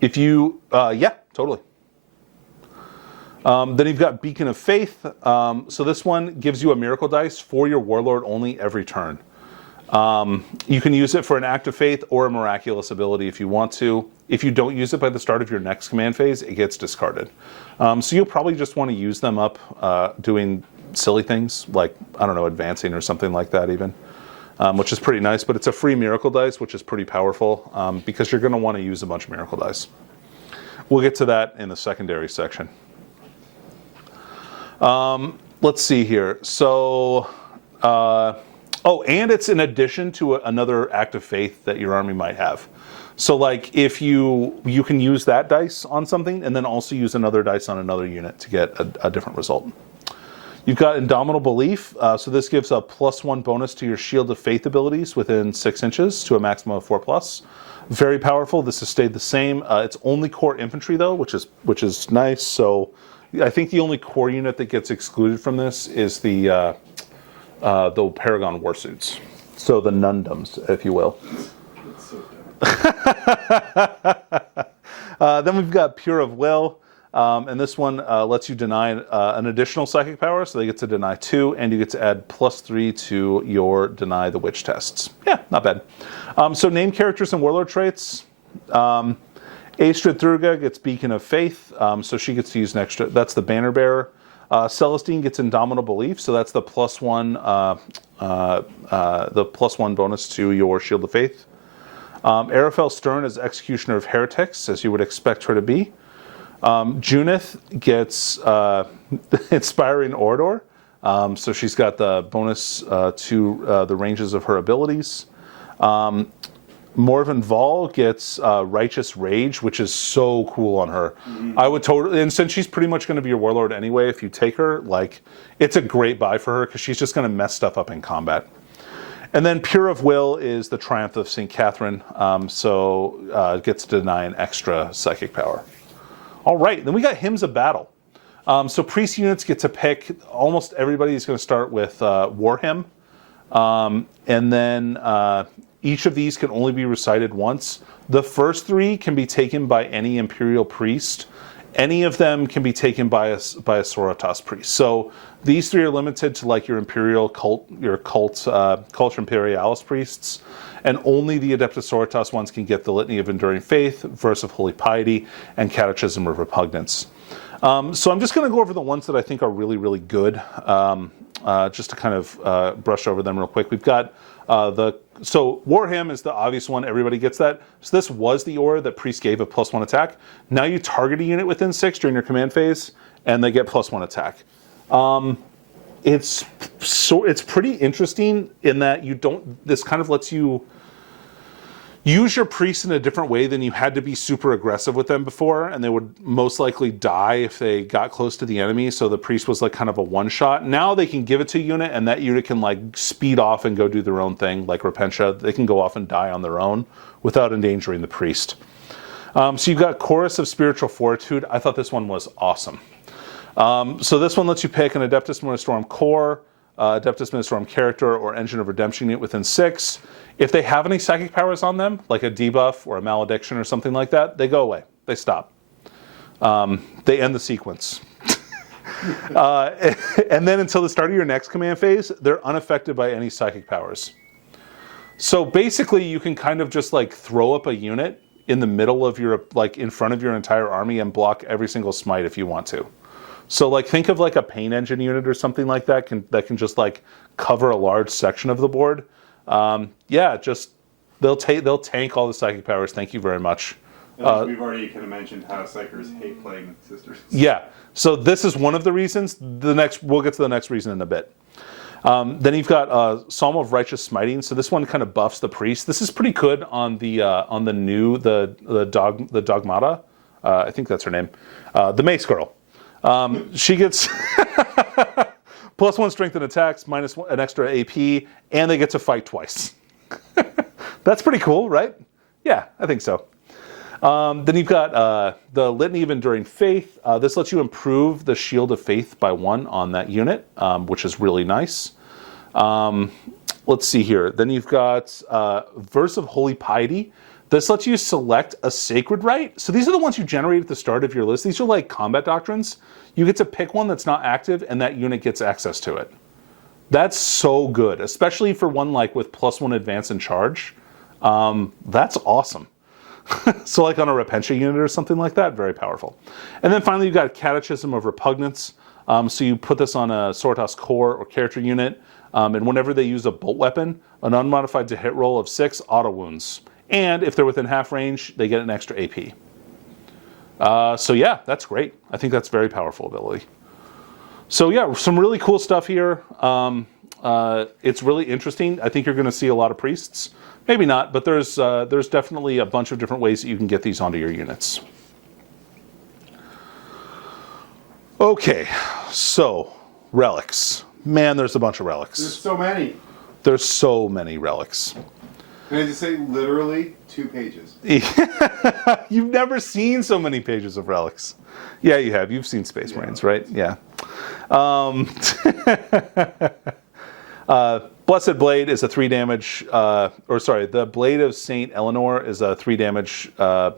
If you, yeah, totally. Then you've got Beacon of Faith. So this one gives you a miracle dice for your Warlord only every turn. You can use it for an Act of Faith or a Miraculous Ability if you want to. If you don't use it by the start of your next command phase, it gets discarded. So you'll probably just want to use them up doing silly things like, I don't know, advancing or something like that even, which is pretty nice. But it's a free miracle dice, which is pretty powerful because you're going to want to use a bunch of miracle dice. We'll get to that in the secondary section. Let's see here. So, and it's in addition to another Act of Faith that your army might have. So like if you can use that dice on something and then also use another dice on another unit to get a different result. You've got Indomitable Belief. So this gives a +1 bonus to your Shield of Faith abilities within 6 inches to a maximum of 4+. Very powerful. This has stayed the same. It's only core infantry though, which is nice. So I think the only core unit that gets excluded from this is the Paragon War Suits. So the Nundums, if you will. That's so dumb. Then we've got Pure of Will. And this one lets you deny an additional psychic power. So they get to deny 2, and you get to add +3 to your deny the witch tests. Yeah, not bad. So name characters and Warlord traits. Astrid Thurga gets Beacon of Faith, so she gets to use an extra. That's the Banner Bearer. Celestine gets Indomitable Belief, so that's the +1 bonus to your Shield of Faith. Arafel Stern is Executioner of Heretics, as you would expect her to be. Junith gets Inspiring Orator, so she's got the bonus to the ranges of her abilities. Morven Vol gets Righteous Rage, which is so cool on her. I would totally, and since she's pretty much going to be your Warlord anyway, if you take her, like, it's a great buy for her because she's just going to mess stuff up in combat. And then Pure of Will is the Triumph of St. Catherine, so it gets to deny an extra psychic power. All right, then we got Hymns of Battle. So priest units get to pick, almost everybody is going to start with War Hymn, and then each of these can only be recited once. The first 3 can be taken by any Imperial priest. Any of them can be taken by a Sororitas priest. So these 3 are limited to like your Imperial cult, your Cultura Imperialis priests, and only the Adeptus Sororitas ones can get the Litany of Enduring Faith, Verse of Holy Piety, and Catechism of Repugnance. So I'm just going to go over the ones that I think are really, really good, just to kind of brush over them real quick. We've got so War Hymn is the obvious one. Everybody gets that. So this was the aura that priest gave a +1 attack. Now you target a unit within 6 during your command phase, and they get +1 attack. It's pretty interesting in that you don't. This kind of lets you use your priests in a different way than you had to be super aggressive with them before, and they would most likely die if they got close to the enemy, so the priest was like kind of a one-shot. Now they can give it to a unit, and that unit can like speed off and go do their own thing, like Repentia. They can go off and die on their own without endangering the priest. So you've got Chorus of Spiritual Fortitude. I thought this one was awesome. So this one lets you pick an Adeptus Ministorum Core, Adeptus Ministorum Character, or Engine of Redemption unit within 6. If they have any psychic powers on them, like a debuff or a malediction or something like that, they go away. They stop. They end the sequence. And then until the start of your next command phase, they're unaffected by any psychic powers. So basically, you can kind of just like throw up a unit in the middle of your, like in front of your entire army and block every single smite if you want to. So like think of like a Pain Engine unit or something like that that can just like cover a large section of the board. Yeah, just they'll tank all the psychic powers. Thank you very much. We've already kind of mentioned how Psychers hate playing with sisters. Yeah, so this is one of the reasons. We'll get to the next reason in a bit. Then you've got Psalm of Righteous Smiting. So this one kind of buffs the priest. This is pretty good on the Dogmata. I think that's her name. The Mace Girl. She gets +1 strength and attacks, -1 an extra AP, and they get to fight twice. That's pretty cool, right? Yeah, I think so. Then you've got the Litany of Enduring Faith. This lets you improve the Shield of Faith by 1 on that unit, which is really nice. Let's see here. Then you've got Verse of Holy Piety. This lets you select a sacred rite. So these are the ones you generate at the start of your list. These are like combat doctrines. You get to pick one that's not active, and that unit gets access to it. That's so good, especially for one like with +1 advance and charge. That's awesome. So like on a Repentia unit or something like that, very powerful. And then finally you've got Catechism of Repugnance. So you put this on a Sororitas core or character unit, and whenever they use a bolt weapon, an unmodified to hit roll of 6 auto wounds. And if they're within half range, they get an extra AP. So yeah, that's great. I think that's very powerful ability. So yeah, some really cool stuff here. It's really interesting. I think you're going to see a lot of priests. Maybe not, but there's definitely a bunch of different ways that you can get these onto your units. Okay, so relics. Man, there's a bunch of relics. There's so many. There's so many relics. Can I just say literally 2 pages? You've never seen so many pages of relics. Yeah, you have. You've seen Space Marines, right? Yeah. Blessed Blade is a 3 damage, the Blade of Saint Eleanor is a 3 damage, a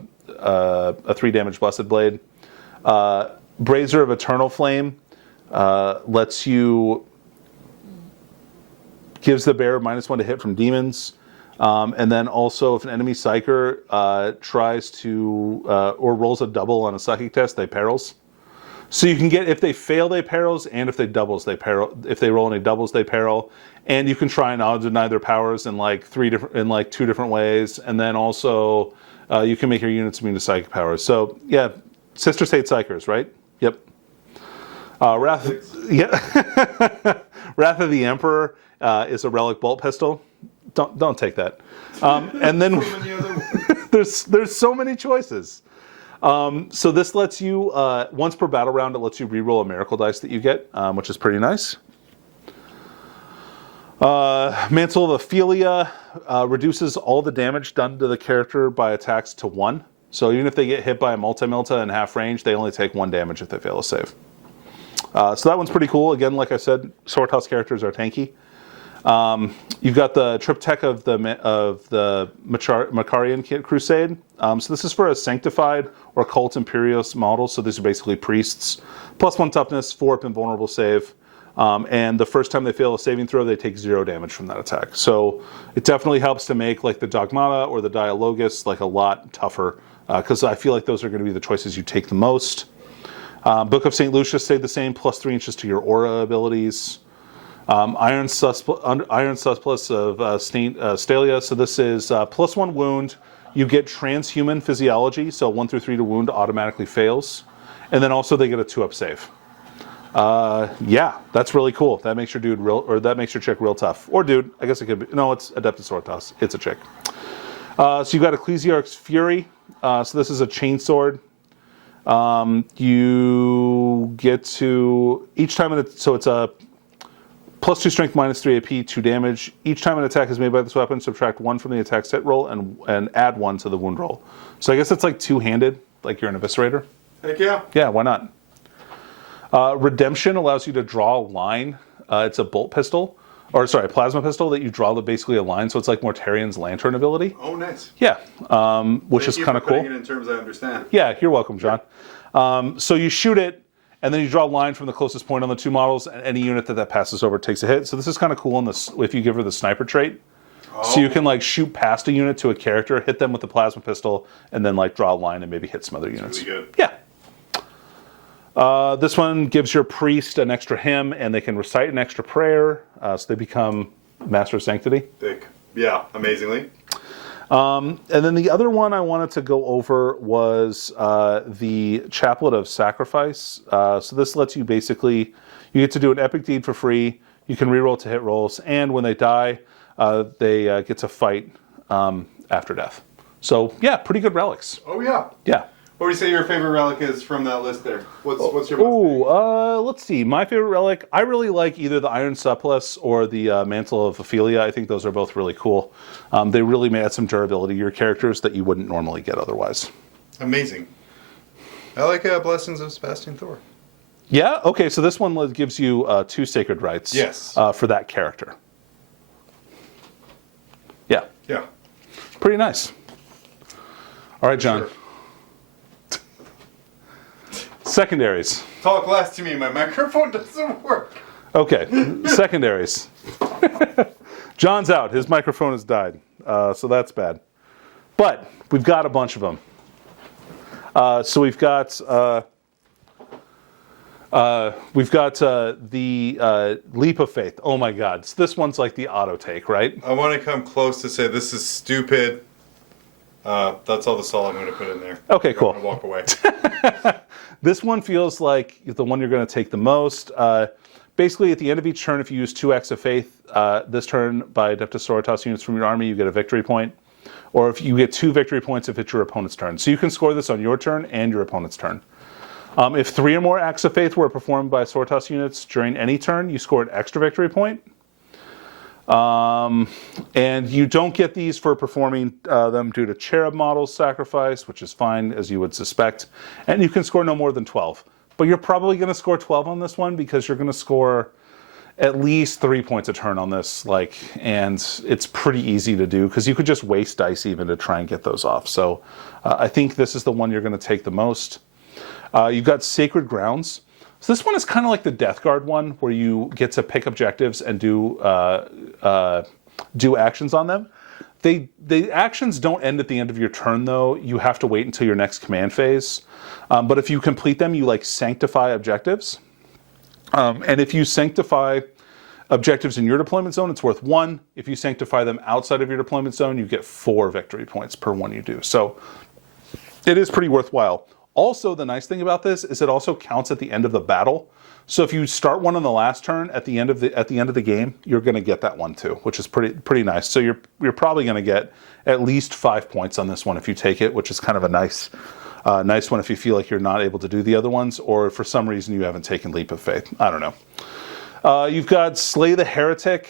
3 damage Blessed Blade. Brazier of Eternal Flame gives the bearer -1 to hit from demons. And then also, if an enemy psyker tries to or rolls a double on a psychic test, they perils. So you can get, if they fail, they perils, and if they doubles, they peril. If they roll any doubles, they peril. And you can try and odds deny their powers in like two different ways. And then also, you can make your units immune to psychic powers. So yeah, Sisters hate psychers, right? Yep. Wrath, yeah. Wrath of the Emperor is a relic bolt pistol. Don't take that. And then there's so many choices. So this lets you, once per battle round, it lets you reroll a miracle dice that you get, which is pretty nice. Mantle of Ophelia reduces all the damage done to the character by attacks to 1. So even if they get hit by a multi-milta in half range, they only take 1 damage if they fail a save. So that one's pretty cool. Again, like I said, Sororitas characters are tanky. You've got the triptych of the Macarian Crusade. So this is for a sanctified or cult imperios model. So these are basically priests. +1 toughness, 4 up invulnerable save. And the first time they fail a saving throw, they take 0 damage from that attack. So it definitely helps to make like the Dogmata or the Dialogus like a lot tougher, because I feel like those are going to be the choices you take the most. Book of St. Lucius stayed the same, +3 inches to your aura abilities. Iron Surplus of Stalia. So this is +1 wound. You get transhuman physiology, so 1 through 3 to wound automatically fails. And then also they get a 2-up save. Yeah, that's really cool. That makes your dude that makes your chick real tough. Or dude, I guess it could be. No, it's Adeptus Sororitas. It's a chick. So you got Ecclesiarch's Fury. So this is a chainsword. You get to each time so it's a +2 strength, -3 AP, 2 damage. Each time an attack is made by this weapon, subtract 1 from the attack's hit roll and add 1 to the wound roll. So I guess it's like two-handed, like you're an Eviscerator. Heck yeah. Yeah, why not? Redemption allows you to draw a line. It's a bolt pistol, or sorry, a plasma pistol that you draw basically a line. So it's like Mortarian's Lantern ability. Oh, nice. Yeah, which is kind of cool. Thank you for putting it in terms I understand. Yeah, you're welcome, John. So you shoot it, and then you draw a line from the closest point on the 2 models, and any unit that passes over takes a hit. So this is kind of cool if you give her the sniper trait. Oh. So you can like shoot past a unit to a character, hit them with the plasma pistol, and then like draw a line and maybe hit some other units. Really good. Yeah. This one gives your priest an extra hymn, and they can recite an extra prayer, so they become Master of Sanctity. Thick. Yeah, amazingly. And then the other one I wanted to go over was the Chaplet of Sacrifice. So this lets you basically, you get to do an epic deed for free, you can reroll to hit rolls, and when they die, they get to fight after death. So yeah, pretty good relics. Oh yeah. Yeah. What would you say your favorite relic is from that list there? What's your let's see. My favorite relic, I really like either the Iron Surplus or the Mantle of Ophelia. I think those are both really cool. They really add some durability to your characters that you wouldn't normally get otherwise. Amazing. I like Blessings of Sebastian Thor. Yeah? Okay, so this one gives you 2 Sacred Rites. Yes. For that character. Yeah. Yeah. Pretty nice. All right, John. Sure. Secondaries. Talk less to me, my microphone doesn't work. Okay, secondaries. John's out. His microphone has died, so that's bad. But we've got a bunch of them. So we've got the Leap of Faith. Oh my God, so this one's like the auto take, right? I want to come close to say this is stupid. That's all the salt I'm going to put in there. Okay, cool. I'm going to walk away. This one feels like the one you're going to take the most. Basically, at the end of each turn, if you use 2 Acts of Faith, this turn by Adeptus Sororitas units from your army, you get a victory point. Or if you get 2 victory points if it's your opponent's turn. So you can score this on your turn and your opponent's turn. If 3 or more Acts of Faith were performed by Sororitas units during any turn, you score an extra victory point. And you don't get these for performing them due to Cherub Model's sacrifice, which is fine, as you would suspect. And you can score no more than 12. But you're probably going to score 12 on this one because you're going to score at least 3 points a turn on this. And it's pretty easy to do because you could just waste dice even to try and get those off. So I think this is the one you're going to take the most. You've got Sacred Grounds. So this one is kind of like the Death Guard one, where you get to pick objectives and do actions on them. the actions don't end at the end of your turn, though. You have to wait until your next command phase. But if you complete them, you like sanctify objectives. And if you sanctify objectives in your deployment zone, it's worth 1. If you sanctify them outside of your deployment zone, you get 4 victory points per one you do. So it is pretty worthwhile. Also, the nice thing about this is it also counts at the end of the battle. So if you start one on the last turn, at the end of the game, you're going to get that one too, which is pretty nice. So you're probably going to get at least 5 points on this one if you take it, which is kind of a nice one if you feel like you're not able to do the other ones, or for some reason you haven't taken Leap of Faith. I don't know. You've got Slay the Heretic.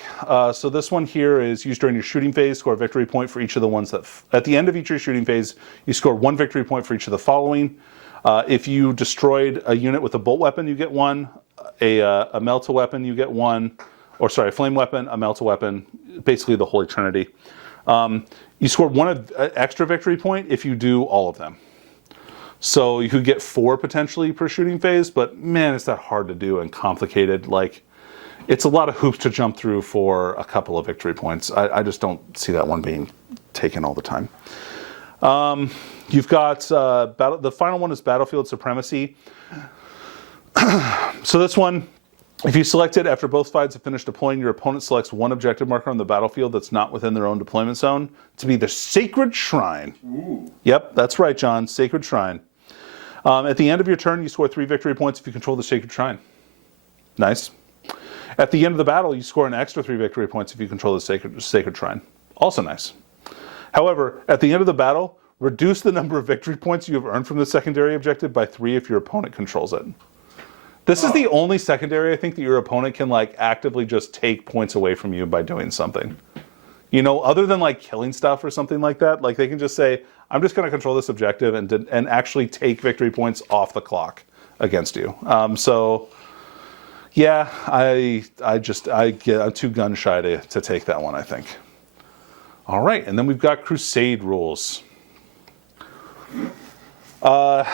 So this one here is used during your shooting phase. Score a victory point for each of the ones that... At the end of each of your shooting phase, you score 1 victory point for each of the following. If you destroyed a unit with a bolt weapon, you get 1. A melt weapon, you get 1. Or sorry, a flame weapon, a melt weapon, basically the Holy Trinity. You score 1 extra victory point if you do all of them. So you could get 4 potentially per shooting phase, but man, it's that hard to do and complicated. Like, it's a lot of hoops to jump through for a couple of victory points. I just don't see that one being taken all the time. You've got the final one is Battlefield Supremacy. So this one, if you select it after both sides have finished deploying, your opponent selects 1 objective marker on the battlefield that's not within their own deployment zone to be the Sacred Shrine. Ooh. Yep, that's right, John. Sacred Shrine. At the end of your turn, you score 3 victory points if you control the Sacred Shrine. Nice. At the end of the battle, you score an extra 3 victory points if you control the Sacred Shrine. Also nice. However, at the end of the battle, reduce the number of victory points you have earned from the secondary objective by 3 if your opponent controls it. This is the only secondary I think that your opponent can like actively just take points away from you by doing something. You know, other than like killing stuff or something like that, like they can just say, I'm just going to control this objective and actually take victory points off the clock against you. So yeah, I'm too gun shy to take that one, I think. All right, and then we've got Crusade Rules. The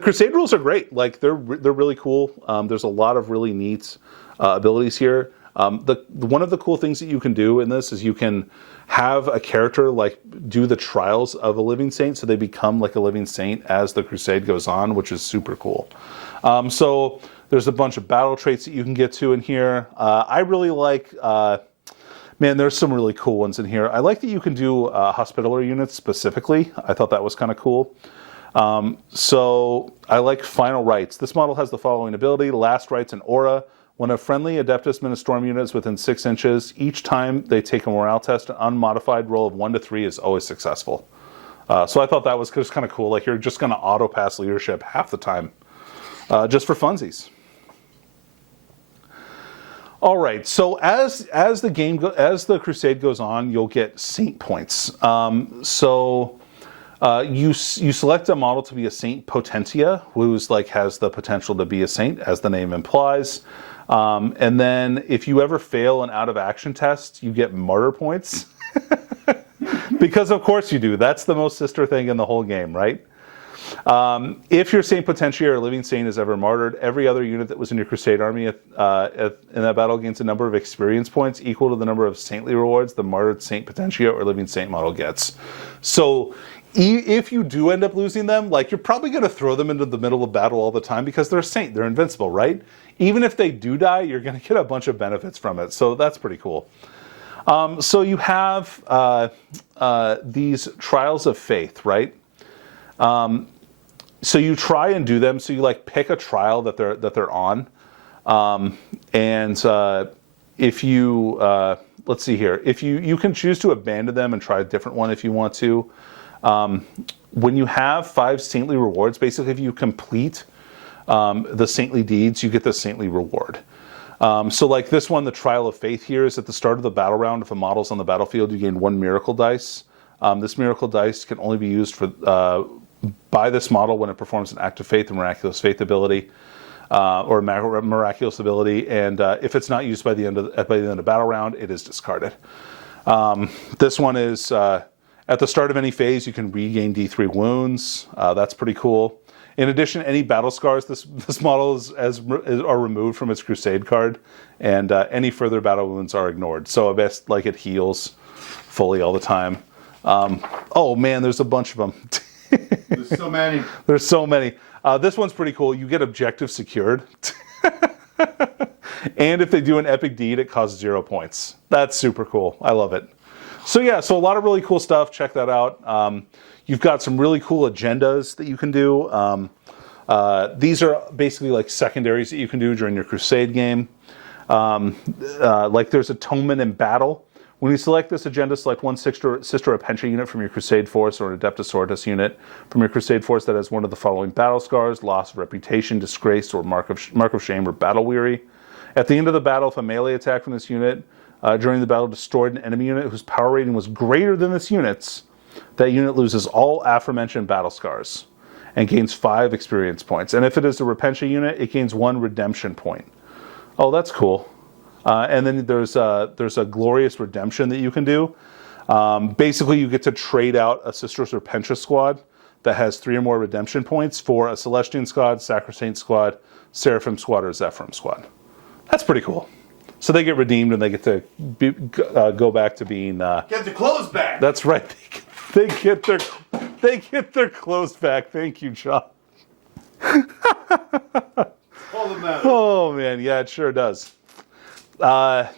Crusade Rules are great. Like they're really cool. There's a lot of really neat abilities here. One of the cool things that you can do in this is you can have a character like do the trials of a living saint, so they become like a living saint as the crusade goes on, which is super cool. So there's a bunch of battle traits that you can get to in here. I really like. Man, there's some really cool ones in here. I like that you can do hospitaller units specifically. I thought that was kind of cool. So I like Final Rites. This model has the following ability: Last Rites and Aura. When a friendly Adeptus Ministorum unit is within 6 inches, each time they take a morale test, an unmodified roll of 1 to 3 is always successful. So I thought that was just kind of cool. Like you're just going to auto pass leadership half the time, just for funsies. All right. So as the crusade goes on, you'll get saint points. You select a model to be a Saint Potentia, who's like has the potential to be a saint, as the name implies. And then if you ever fail an out of action test, you get martyr points. Because of course you do. That's the most sister thing in the whole game, right? If your Saint Potentia or Living Saint is ever martyred, every other unit that was in your Crusade army in that battle gains a number of experience points equal to the number of saintly rewards the martyred Saint Potentia or Living Saint model gets. So if you do end up losing them, like you're probably going to throw them into the middle of battle all the time because they're a saint, they're invincible, right? Even if they do die, you're going to get a bunch of benefits from it. So that's pretty cool. So you have these trials of faith, right? So you try and do them. So you like pick a trial that they're on, if you let's see here, if you can choose to abandon them and try a different one if you want to. When you have 5 saintly rewards, basically if you complete the saintly deeds, you get the saintly reward. So like this one, the Trial of Faith here is at the start of the battle round. If a model's on the battlefield, you gain 1 miracle dice. This miracle dice can only be used by this model when it performs an act of faith, a miraculous faith ability, or a miraculous ability. And if it's not used by the end of the battle round, it is discarded. This one is at the start of any phase, you can regain D3 wounds. That's pretty cool. In addition, any battle scars this model are removed from its Crusade card, and any further battle wounds are ignored. So I best like it heals fully all the time. Oh man, there's a bunch of them. There's so many. There's so many. This one's pretty cool. You get objective secured. And if they do an epic deed, it costs 0 points. That's super cool. I love it. So yeah, so a lot of really cool stuff. Check that out. You've got some really cool agendas that you can do. These are basically like secondaries that you can do during your Crusade game. Like there's Atonement in Battle. When you select this agenda, select one sister or Repentia unit from your Crusade force or an Adeptus Sororitas unit from your Crusade force that has one of the following battle scars: loss of reputation, disgrace, or mark of shame, or battle weary. At the end of the battle, if a melee attack from this unit during the battle destroyed an enemy unit whose power rating was greater than this unit's, that unit loses all aforementioned battle scars and gains 5 experience points. And if it is a Repentia unit, it gains 1 redemption point. Oh, that's cool. And then there's a glorious redemption that you can do. Basically, you get to trade out a Sisters Repentia squad that has 3 or more redemption points for a Celestian squad, Sacrosaint squad, Seraphim squad, or Zephyrim squad. That's pretty cool. So they get redeemed and they get to go back to being. Get the clothes back. That's right. They get their clothes back. Thank you, John. All that matters. Oh man, yeah, it sure does. Man,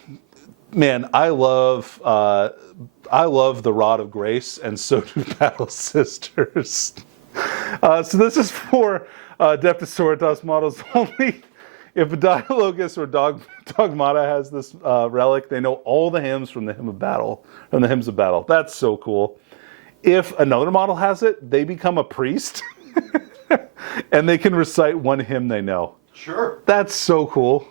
I love the Rod of Grace, and so do Battle Sisters. So this is for Adeptus Sororitas models only. If a Dialogus or Dogmata has this relic, they know all the hymns from the Hymn of Battle, from the Hymns of Battle. That's so cool. If another model has it, they become a priest, and they can recite one hymn they know. Sure. That's so cool.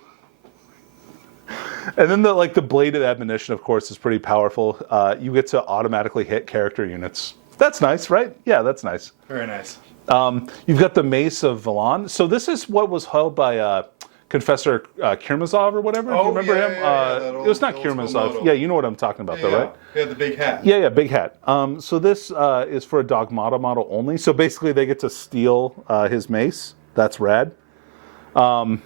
And then the Bladed Admonition, of course, is pretty powerful. You get to automatically hit character units. That's nice, right? Yeah, that's nice. Very nice. You've got the Mace of Valance. So this is what was held by Confessor Kirmazov or whatever. Oh, Do you remember him? Yeah, it was not Kirmazov. Yeah, you know what I'm talking about, though, right? Yeah, the big hat. Yeah, big hat. So this is for a Dogmata model only. So basically, they get to steal his mace. That's rad. And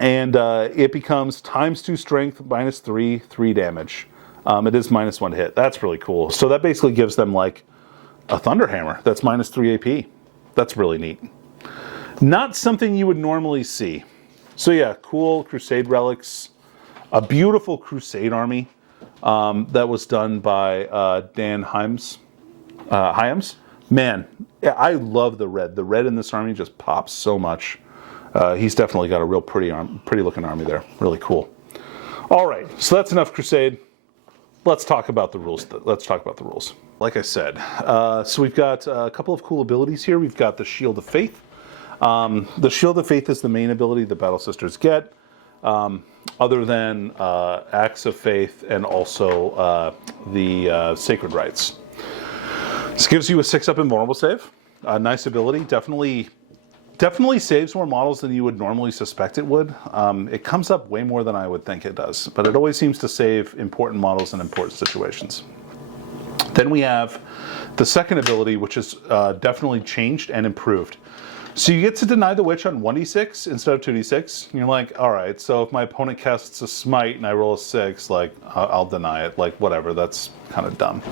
it becomes ×2 strength, -3 damage. It is -1 hit. That's really cool. So that basically gives them like a Thunder Hammer. That's -3 AP. That's really neat. Not something you would normally see. So yeah, cool Crusade relics. A beautiful Crusade army that was done by Dan Hyams. Man, yeah, I love the red. The red in this army just pops so much. He's definitely got a real pretty looking army there. Really cool. All right, so that's enough Crusade. Let's talk about the rules. Like I said, so we've got a couple of cool abilities here. We've got the Shield of Faith. The Shield of Faith is the main ability the Battle Sisters get, other than Acts of Faith and also the Sacred Rites. This gives you a 6-up invulnerable save. Nice ability. Definitely saves more models than you would normally suspect it would. It comes up way more than I would think it does, but it always seems to save important models in important situations. Then we have the second ability, which is definitely changed and improved. So you get to deny the Witch on 1d6 instead of 2d6. And you're like, all right, so if my opponent casts a Smite and I roll a 6, like, I'll deny it. Like, whatever, that's kind of dumb.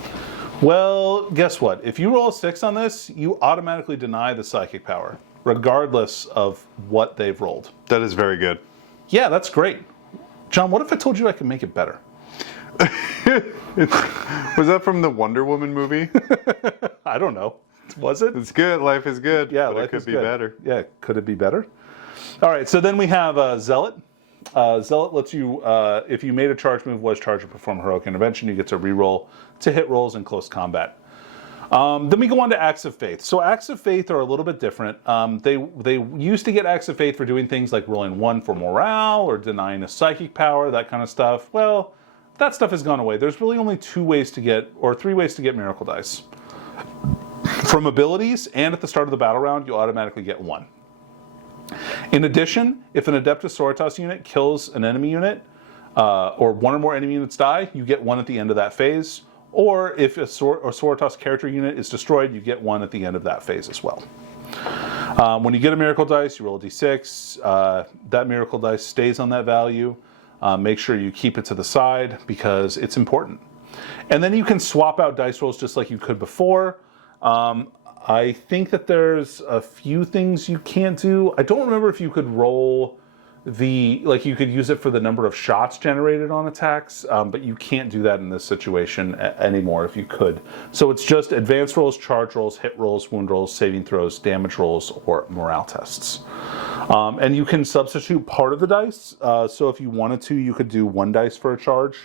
Well, guess what? If you roll a 6 on this, you automatically deny the Psychic power, regardless of what they've rolled. That is very good. Yeah, that's great. John, what if I told you I could make it better? Was that from the Wonder Woman movie? I don't know. Was it? It's good. Life is good. Yeah, but life it could is be good. better. Yeah, could it be better? All right, so then we have Zealot. Zealot lets you, if you made a charge move, was charged, or perform heroic intervention, you get to reroll to hit rolls in close combat. Then we go on to Acts of Faith. So Acts of Faith are a little bit different. They used to get Acts of Faith for doing things like rolling 1 for morale or denying a psychic power, that kind of stuff. Well, that stuff has gone away. There's really only 3 ways to get miracle dice. From abilities and at the start of the battle round, you automatically get 1. In addition, if an Adeptus Sororitas unit kills an enemy unit, or 1 or more enemy units die, you get 1 at the end of that phase. Or if a Sororitas character unit is destroyed, you get 1 at the end of that phase as well. When you get a miracle dice, you roll a d6. That miracle dice stays on that value. Make sure you keep it to the side because it's important. And then you can swap out dice rolls just like you could before. I think that there's a few things you can't do. I don't remember if you could roll you could use it for the number of shots generated on attacks, but you can't do that in this situation anymore if you could. So it's just advance rolls, charge rolls, hit rolls, wound rolls, saving throws, damage rolls, or morale tests. And you can substitute part of the dice. So if you wanted to, you could do 1 dice for a charge.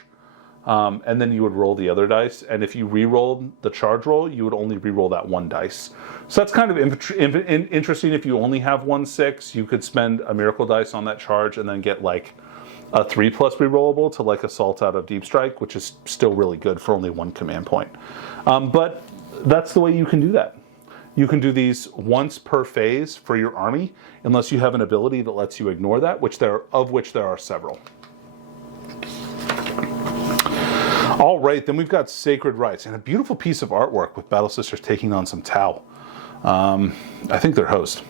And then you would roll the other dice. And if you re-rolled the charge roll, you would only re-roll that 1 dice. So that's kind of interesting. If you only have 1/6, you could spend a miracle dice on that charge and then get like a 3+ re-rollable to like Assault out of Deep Strike, which is still really good for only 1 command point. But that's the way you can do that. You can do these once per phase for your army, unless you have an ability that lets you ignore that, which there are several. All right, then we've got Sacred Rites, and a beautiful piece of artwork with Battle Sisters taking on some Tau. I think they're host.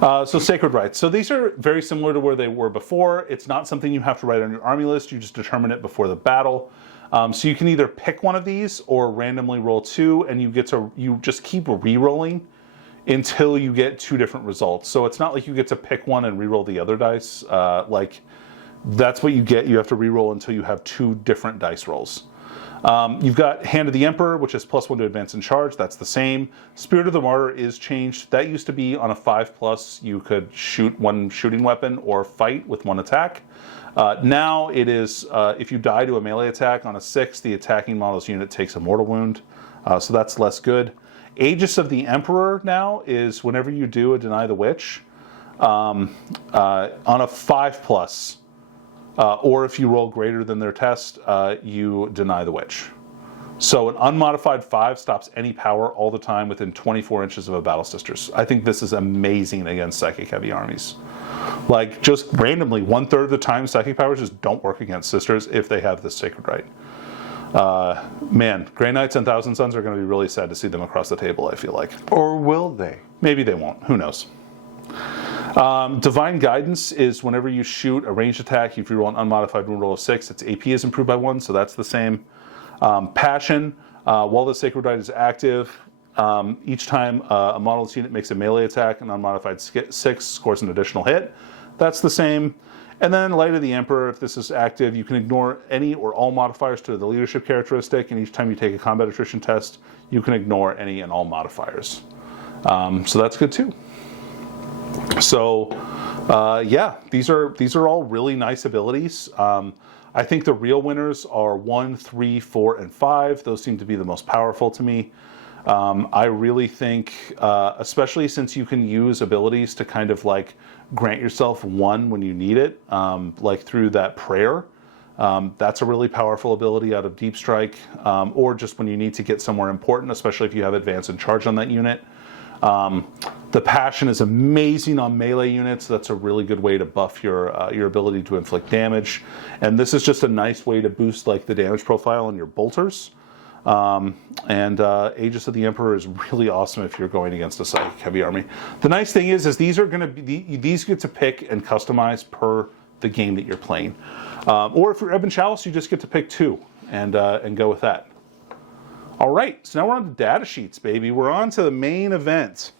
So Sacred Rites. So these are very similar to where they were before. It's not something you have to write on your army list. You just determine it before the battle. So you can either pick one of these or randomly roll 2, and you just keep re-rolling until you get 2 different results. So it's not like you get to pick one and re-roll the other dice. That's what you get. You have to re-roll until you have 2 different dice rolls. You've got Hand of the Emperor, which is +1 to advance and charge. That's the same. Spirit of the Martyr is changed. That used to be on a 5+, you could shoot 1 shooting weapon or fight with 1 attack. Now it is, if you die to a melee attack on a 6, the attacking model's unit takes a mortal wound. So that's less good. Aegis of the Emperor now is whenever you do a Deny the Witch, on a 5+, or if you roll greater than their test, you deny the witch. So an unmodified 5 stops any power all the time within 24 inches of a Battle Sisters. I think this is amazing against psychic heavy armies. Like, just randomly, 1/3 of the time, psychic powers just don't work against Sisters if they have this Sacred Rite. Man, Grey Knights and Thousand Sons are going to be really sad to see them across the table, I feel like. Or will they? Maybe they won't. Who knows? Divine Guidance is whenever you shoot a ranged attack, if you roll an unmodified wound roll of 6, its AP is improved by 1, so that's the same. Passion, while the Sacred Rite is active, each time a model's unit makes a melee attack, an unmodified 6 scores an additional hit. That's the same. And then Light of the Emperor, if this is active, you can ignore any or all modifiers to the leadership characteristic, and each time you take a combat attrition test, you can ignore any and all modifiers. So that's good too. So, yeah, these are all really nice abilities. I think the real winners are 1, 3, 4, and 5. Those seem to be the most powerful to me. I really think, especially since you can use abilities to kind of like grant yourself 1 when you need it, like through that prayer. That's a really powerful ability out of Deep Strike, or just when you need to get somewhere important, especially if you have advance and charge on that unit. The Passion is amazing on melee units. That's a really good way to buff your ability to inflict damage. And this is just a nice way to boost like the damage profile on your bolters. Aegis of the Emperor is really awesome if you're going against a psychic heavy army. The nice thing is these are going to be these get to pick and customize per the game that you're playing. Or if you're Ebon Chalice, you just get to pick 2 and go with that. All right, so now we're on to data sheets, baby. We're on to the main event.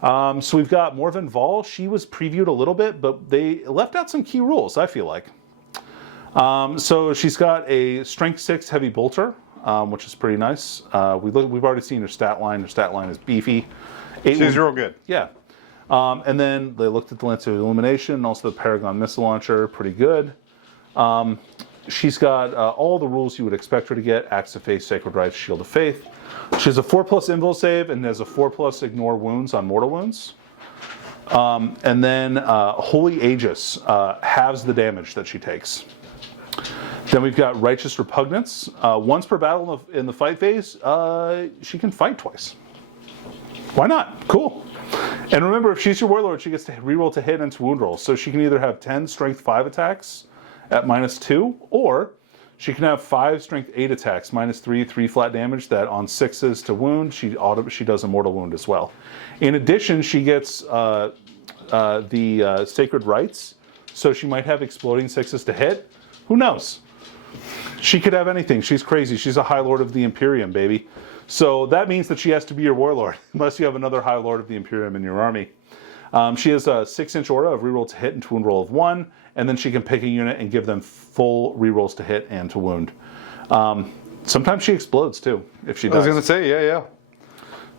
So we've got Morven Vol. She was previewed a little bit, but they left out some key rules, I feel like. So she's got a Strength 6 Heavy Bolter, which is pretty nice. We've already seen her stat line. Her stat line is beefy. She's real good. Yeah. And then they looked at the Lance of Illumination and also the Paragon Missile Launcher. Pretty good. She's got all the rules you would expect her to get: Axe of Faith, Sacred Rites, Shield of Faith. She has a 4+ Invul save and has a 4+ Ignore Wounds on mortal wounds. And then Holy Aegis halves the damage that she takes. Then we've got Righteous Repugnance. Once per battle in the fight phase, she can fight twice. Why not? Cool. And remember, if she's your Warlord, she gets to reroll to hit and to wound rolls. So she can either have 10 Strength 5 attacks at -2, or she can have 5 Strength 8 attacks, -3, 3 flat damage, that on 6s to wound, she does a mortal wound as well. In addition, she gets the Sacred Rites, so she might have exploding 6s to hit. Who knows? She could have anything. She's crazy. She's a High Lord of the Imperium, baby. So that means that she has to be your Warlord, unless you have another High Lord of the Imperium in your army. She has a 6-inch aura of reroll to hit and to wound roll of 1, and then she can pick a unit and give them full rerolls to hit and to wound. Sometimes she explodes too, if she does. I was going to say, yeah.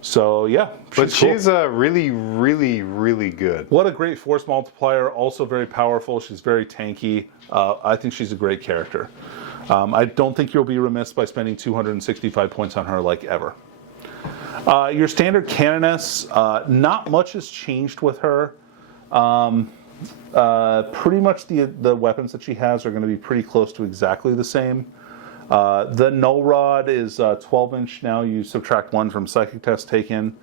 So yeah, but she's really, really, really good. What a great force multiplier. Also very powerful. She's very tanky. I think she's a great character. I don't think you'll be remiss by spending 265 points on her like ever. Your standard Canoness, not much has changed with her. Pretty much the weapons that she has are going to be pretty close to exactly the same. The Null Rod is 12-inch now. You subtract 1 from Psychic Test taken.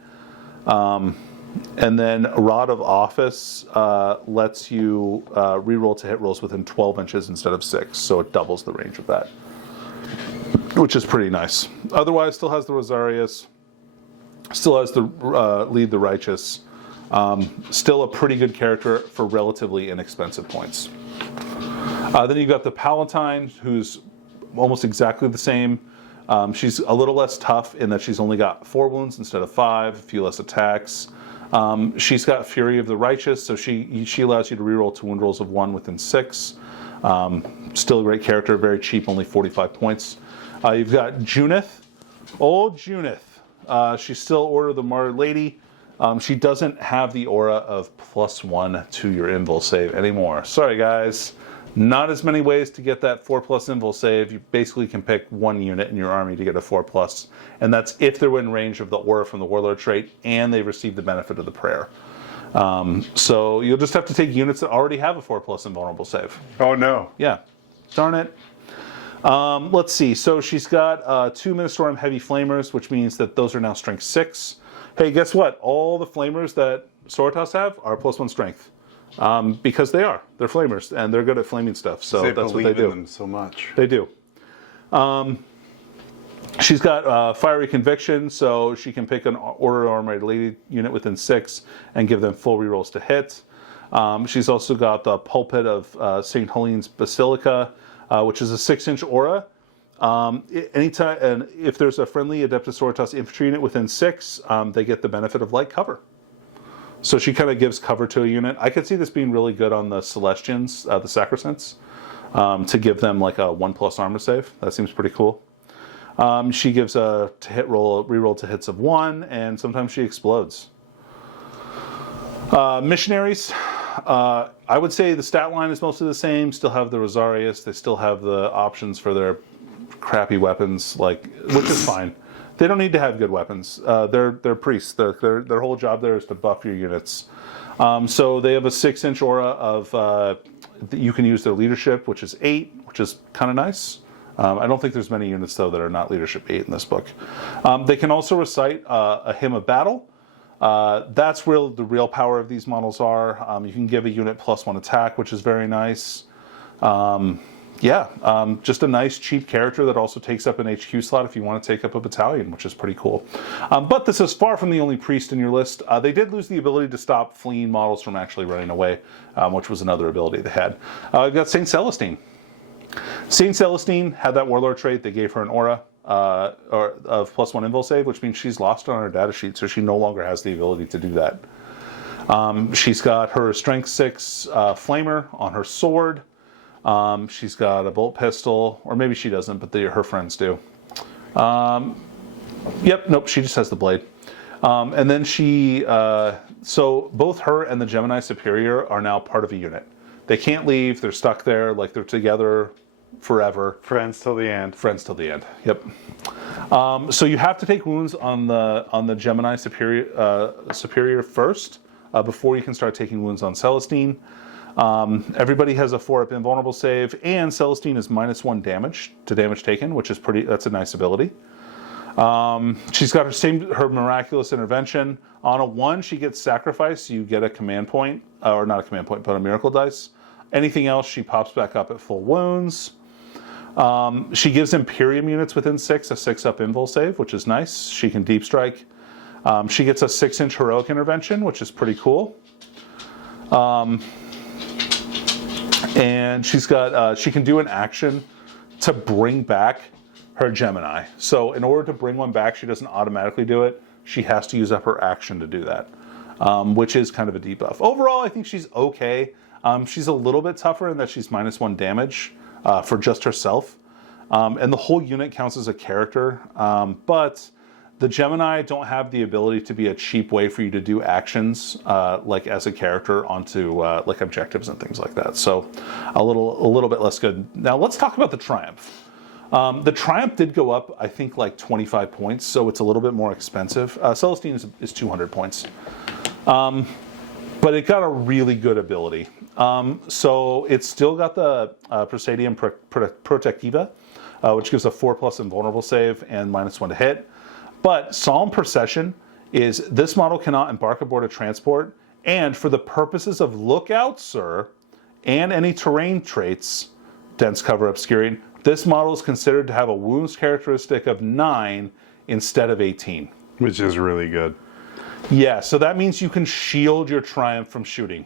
And then Rod of Office lets you reroll to hit rolls within 12 inches instead of 6, so it doubles the range of that, which is pretty nice. Otherwise, still has the Rosarius, still has the Lead the Righteous. Still a pretty good character for relatively inexpensive points. Then you've got the Palatine, who's almost exactly the same. She's a little less tough in that she's only got 4 wounds instead of 5, a few less attacks. She's got Fury of the Righteous, so she allows you to reroll to wound rolls of 1 within 6. Still a great character, very cheap, only 45 points. You've got Junith, old Junith. She's still Order of the Martyr Lady. She doesn't have the aura of +1 to your invul save anymore. Sorry guys. Not as many ways to get that 4+ invul save. You basically can pick 1 unit in your army to get a 4+, and that's if they're in range of the aura from the Warlord trait and they've received the benefit of the prayer. So you'll just have to take units that already have a 4+ invulnerable save. Oh no. Yeah. Darn it. Let's see. So she's got 2 Ministorum Heavy Flamers, which means that those are now strength 6. Hey, guess what? All the Flamers that Sororitas have are +1 strength. Because they're flamers and they're good at flaming stuff, so that's what they do. Them so much. They do. She's got Fiery Conviction, so she can pick an Order Armored Lady unit within 6 and give them full rerolls to hit. She's also got the Pulpit of St. Helene's Basilica, which is a 6-inch aura. Anytime, and if there's a friendly Adeptus Sororitas infantry unit within 6, they get the benefit of light cover. So she kind of gives cover to a unit. I could see this being really good on the Celestians, the Sacrosancts, to give them like a 1+ armor save. That seems pretty cool. She gives a reroll to hits of 1, and sometimes she explodes. Missionaries, I would say the stat line is mostly the same. Still have the Rosarius. They still have the options for their crappy weapons, which is fine. They don't need to have good weapons. They're priests. Their whole job there is to buff your units. So they have a 6-inch aura of you can use their leadership, which is 8, which is kind of nice. I don't think there's many units though that are not leadership 8 in this book. They can also recite a Hymn of Battle. That's where the real power of these models are. You can give a unit +1 attack, which is very nice. Just a nice cheap character that also takes up an HQ slot if you want to take up a battalion, which is pretty cool. But this is far from the only priest in your list. They did lose the ability to stop fleeing models from actually running away, which was another ability they had. We've got St. Celestine. St. Celestine had that Warlord trait. They gave her an aura of +1 invul save, which means she's lost on her data sheet, so she no longer has the ability to do that. She's got her strength 6 flamer on her sword. She's got a bolt pistol, or maybe she doesn't, but her friends do. She just has the blade. And then so both her and the Gemini Superior are now part of a unit. They can't leave, they're stuck there, they're together forever. Friends till the end. Friends till the end, yep. So you have to take wounds on the Gemini Superior first, before you can start taking wounds on Celestine. Everybody has a 4-up invulnerable save, and Celestine is -1 damage to damage taken, which is that's a nice ability. She's got her Miraculous Intervention. On a 1, she gets Sacrifice. You get a command point, or not a command point, but a miracle dice. Anything else, she pops back up at full wounds. She gives Imperium units within 6 a 6-up invul save, which is nice. She can deep strike. She gets a 6-inch Heroic Intervention, which is pretty cool. And she's got she can do an action to bring back her Gemini. So in order to bring one back, she doesn't automatically do it. She has to use up her action to do that, which is kind of a debuff. Overall, I think she's okay. She's a little bit tougher in that she's -1 damage for just herself. And the whole unit counts as a character. But the Gemini don't have the ability to be a cheap way for you to do actions like as a character onto like objectives and things like that. So a little bit less good. Now let's talk about the Triumph. The Triumph did go up, I think, like 25 points, so it's a little bit more expensive. Celestine is 200 points. But it got a really good ability. So it's still got the Presidium Protectiva, which gives a 4+ invulnerable save and -1 to hit. But Solemn Procession is this model cannot embark aboard a transport, and for the purposes of Lookout, Sir, and any terrain traits, Dense Cover Obscuring, this model is considered to have a wounds characteristic of 9 instead of 18. Which is really good. Yeah, so that means you can shield your Triumph from shooting.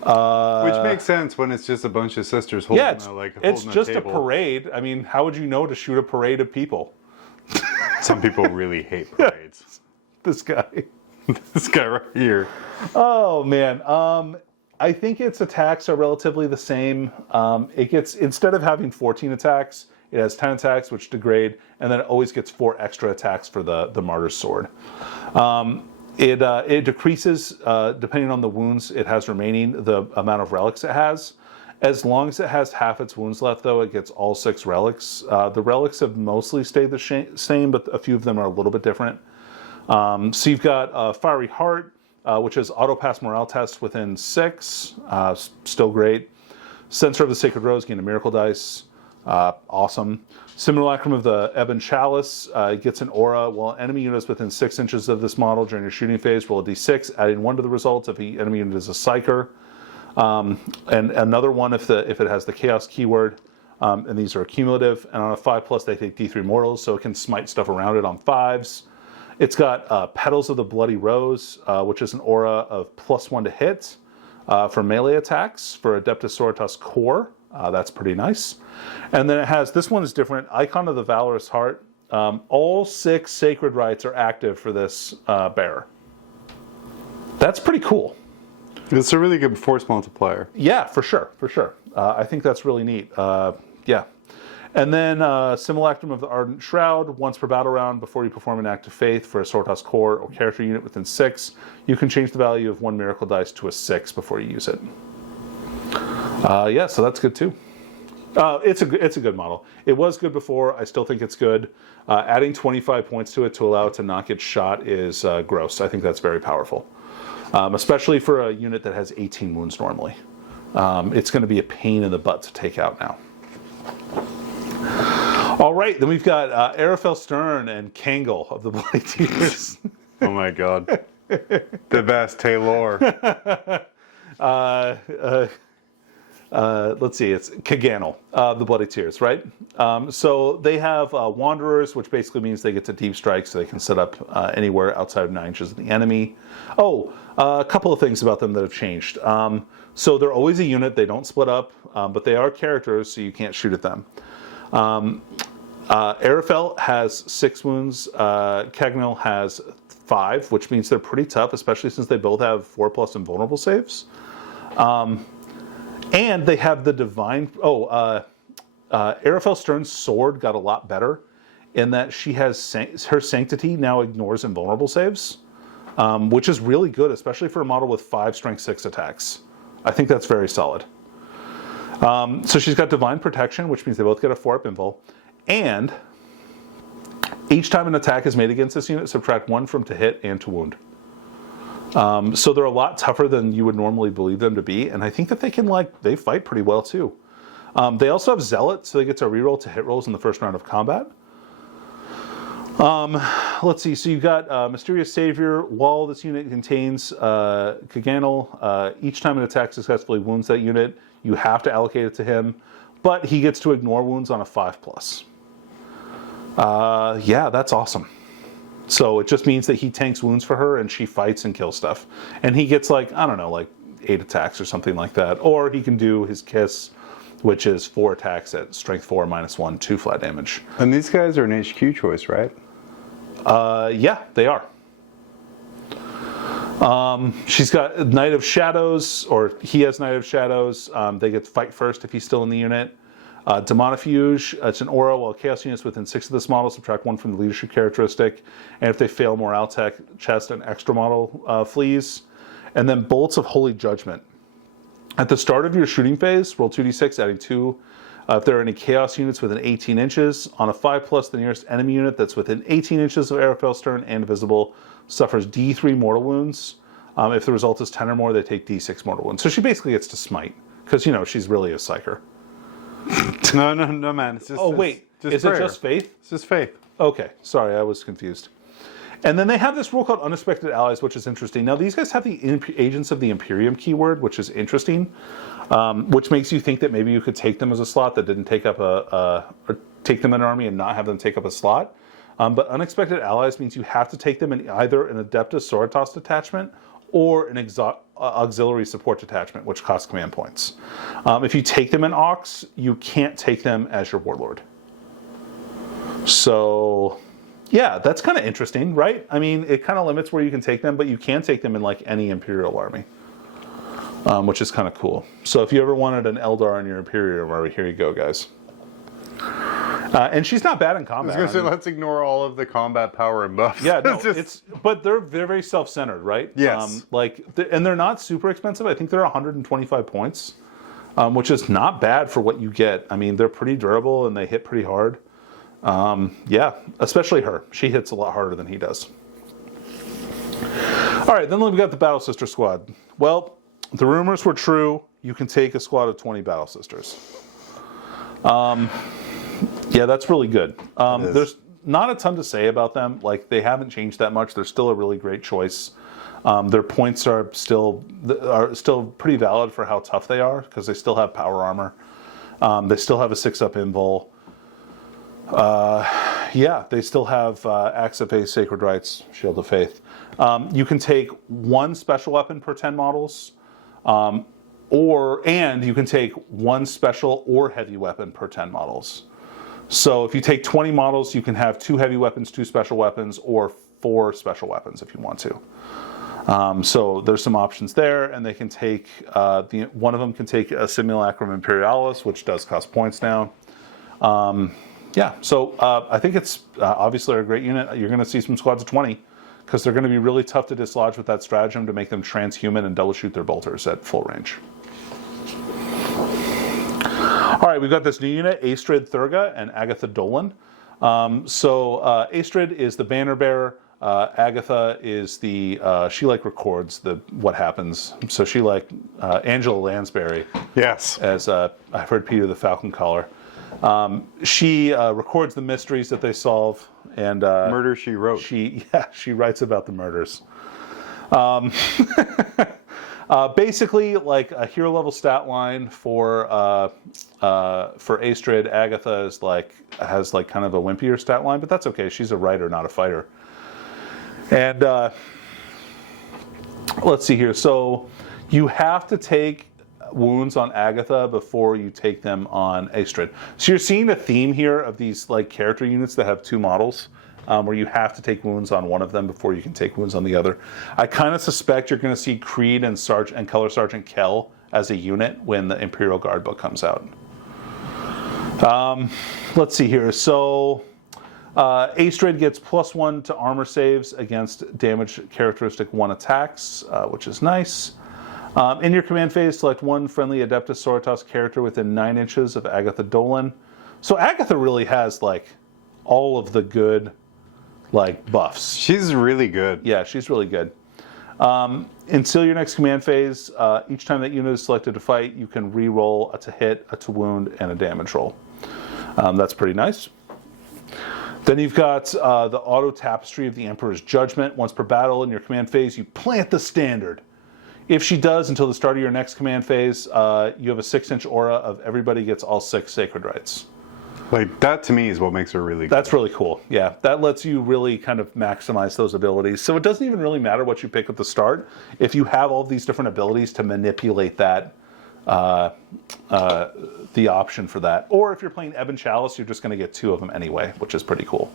Which makes sense when it's just a bunch of sisters holding it's just a table. A parade. I mean, how would you know to shoot a parade of people? Some people really hate parades. This guy. This guy right here. Oh, man. I think its attacks are relatively the same. It gets, instead of having 14 attacks, it has 10 attacks, which degrade, and then it always gets 4 extra attacks for the Martyr's Sword. It decreases, depending on the wounds it has remaining, the amount of relics it has. As long as it has half its wounds left, though, it gets all 6 relics. The relics have mostly stayed the same, but a few of them are a little bit different. So you've got Fiery Heart, which is auto-pass morale test within 6. Still great. Censer of the Sacred Rose, gain a miracle dice. Awesome. Simulacrum of the Ebon Chalice gets an aura. While enemy units within 6 inches of this model during your shooting phase roll a d6, adding 1 to the results if the enemy unit is a Psyker. And another one if it has the Chaos keyword. And these are cumulative. And on a 5+, they take d3 mortals, so it can smite stuff around it on 5s. It's got Petals of the Bloody Rose, which is an aura of +1 to hit for melee attacks for Adeptus Sororitas Core. That's pretty nice. And then it has, this one is different, Icon of the Valorous Heart. All 6 Sacred Rites are active for this bearer. That's pretty cool. It's a really good force multiplier. Yeah, for sure. I think that's really neat. Yeah. And then Simulacrum of the Ardent Shroud. Once per battle round, before you perform an act of faith for a Sororitas Core or character unit within 6, you can change the value of 1 miracle dice to a 6 before you use it. Yeah, so that's good too. It's a good model. It was good before. I still think it's good. Adding 25 points to it to allow it to not get shot is gross. I think that's very powerful, especially for a unit that has 18 wounds normally. It's going to be a pain in the butt to take out now. All right, then we've got Arafel Stern and Kangol of the Bloody Tears. Oh my god. The best Taylor. Let's see, it's Kaganal, the Bloody Tears, right? So they have Wanderers, which basically means they get to deep strike, so they can set up anywhere outside of 9 inches of the enemy. Oh, a couple of things about them that have changed. So they're always a unit, they don't split up, but they are characters, so you can't shoot at them. Arafel has 6 wounds, Kaganal has 5, which means they're pretty tough, especially since they both have 4+ invulnerable saves. And they have the divine... Arafel Stern's sword got a lot better in that she has... her sanctity now ignores invulnerable saves, which is really good, especially for a model with 5 strength 6 attacks. I think that's very solid. So she's got divine protection, which means they both get a 4-up invul. And each time an attack is made against this unit, subtract 1 from to hit and to wound. So they're a lot tougher than you would normally believe them to be, and I think that they fight pretty well too. They also have Zealot, so they get to reroll to hit rolls in the first round of combat. Let's see, so you've got Mysterious Savior. While this unit contains Kaganal, each time an attack successfully wounds that unit, you have to allocate it to him, but he gets to ignore wounds on a 5+. Yeah, that's awesome. So it just means that he tanks wounds for her and she fights and kills stuff. And he gets 8 attacks or something like that. Or he can do his kiss which is 4 attacks at strength 4 -1, 2 flat damage. And these guys are an HQ choice, right? Yeah, they are. She's got Knight of Shadows, or he has Knight of Shadows. They get to fight first if he's still in the unit. Demonifuge, it's an aura while chaos units within 6 of this model subtract 1 from the leadership characteristic, and if they fail morale chest, an extra model flees. And then Bolts of Holy Judgment. At the start of your shooting phase, roll 2d6, adding 2. If there are any chaos units within 18 inches, on a 5+, the nearest enemy unit that's within 18 inches of Araphel's turn and visible suffers D3 mortal wounds. If the result is 10 or more, they take D6 mortal wounds. So she basically gets to smite, because, you know, she's really a psyker. No, man. It's just, oh, wait. Is prayer. it just faith? It's just faith. Okay. Sorry, I was confused. And then they have this rule called Unexpected Allies, which is interesting. Now, these guys have the Agents of the Imperium keyword, which is interesting, which makes you think that maybe you could take them as a slot that didn't take up or take them in an army and not have them take up a slot. But Unexpected Allies means you have to take them in either an Adeptus Sororitas detachment or an auxiliary support detachment, which costs command points. If you take them in Aux, you can't take them as your Warlord. So, yeah, that's kind of interesting, right? I mean, it kind of limits where you can take them, but you can take them in like any Imperial army, which is kind of cool. So if you ever wanted an Eldar in your Imperial army, here you go, guys. And she's not bad in combat. I was going to say, let's ignore all of the combat power and buffs. Yeah, no, but they're very self-centered, right? Yes. And they're not super expensive. I think they're 125 points, which is not bad for what you get. I mean, they're pretty durable and they hit pretty hard. Yeah, especially her. She hits a lot harder than he does. All right, then we've got the Battle Sister squad. Well, the rumors were true. You can take a squad of 20 Battle Sisters. Yeah, that's really good. There's not a ton to say about them. Like, they haven't changed that much. They're still a really great choice. Their points are still pretty valid for how tough they are, because they still have power armor. They still have a 6-up invul. Yeah, they still have Axe of Faith, Sacred Rites, Shield of Faith. You can take 1 special weapon per 10 models, and you can take 1 special or heavy weapon per 10 models. So if you take 20 models, you can have 2 heavy weapons, 2 special weapons, or 4 special weapons if you want to. So there's some options there, and they can take one of them can take a Simulacrum Imperialis, which does cost points now. Yeah, so I think it's obviously a great unit. You're going to see some squads of 20, because they're going to be really tough to dislodge with that stratagem to make them transhuman and double shoot their bolters at full range. All right, we've got this new unit, Astrid Thurga and Agatha Dolan. Astrid is the banner bearer. Agatha is the she records what happens. So she Angela Lansbury. Yes. As I've heard Peter the Falcon Caller. She records the mysteries that they solve, and Murder She Wrote. She writes about the murders. Basically, like a hero level stat line for Astrid. Agatha has kind of a wimpier stat line, but that's okay. She's a writer, not a fighter. And let's see here. So you have to take wounds on Agatha before you take them on Astrid. So you're seeing a theme here of these character units that have 2 models, where you have to take wounds on one of them before you can take wounds on the other. I kind of suspect you're going to see Creed and Color Sergeant Kell as a unit when the Imperial Guard book comes out. Let's see here. So Astrid gets +1 to armor saves against damage characteristic 1 attacks, which is nice. In your command phase, select 1 friendly Adeptus Sororitas character within 9 inches of Agatha Dolan. So Agatha really has all of the good buffs. She's really good. Yeah, she's really good. Until your next command phase, each time that unit is selected to fight, you can re-roll a to hit, a to wound, and a damage roll. That's pretty nice. Then you've got the auto tapestry of the Emperor's Judgment. Once per battle in your command phase, you plant the standard. If she does, until the start of your next command phase, you have a 6-inch aura of everybody gets all 6 Sacred Rites. That to me is what makes her really good. That's really cool. Yeah, that lets you really kind of maximize those abilities. So it doesn't even really matter what you pick at the start. If you have all these different abilities to manipulate that the option for that. Or if you're playing Ebon Chalice, you're just going to get 2 of them anyway, which is pretty cool.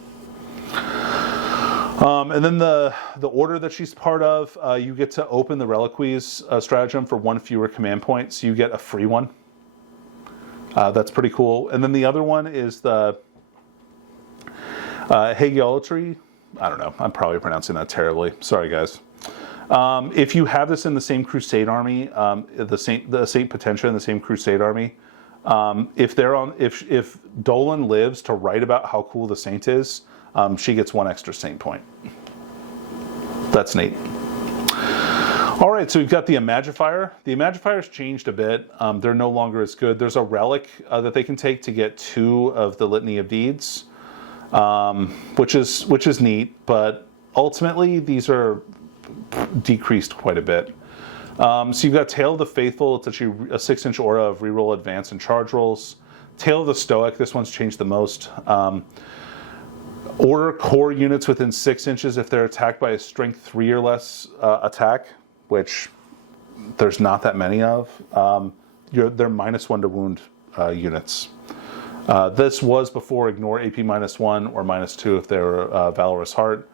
And then the order that she's part of, you get to open the Reliquaries stratagem for 1 fewer command point, so you get a free one. That's pretty cool. And then the other one is the Hagiology. I don't know. I'm probably pronouncing that terribly. Sorry, guys. If you have this in the same Crusade army, the Saint Potentia in the same Crusade army, if Dolan lives to write about how cool the Saint is, she gets 1 extra Saint point. That's neat. All right, so we've got the Imagifier. The Imagifiers changed a bit. They're no longer as good. There's a relic that they can take to get 2 of the Litany of Deeds, which is neat. But ultimately, these are decreased quite a bit. So you've got Tale of the Faithful. It's actually a 6-inch aura of reroll, advance, and charge rolls. Tale of the Stoic. This one's changed the most. Order core units within 6 inches if they're attacked by a strength 3 or less attack, which there's not that many of. They're -1 to wound units. This was before ignore AP -1 or -2 if they're Valorous Heart.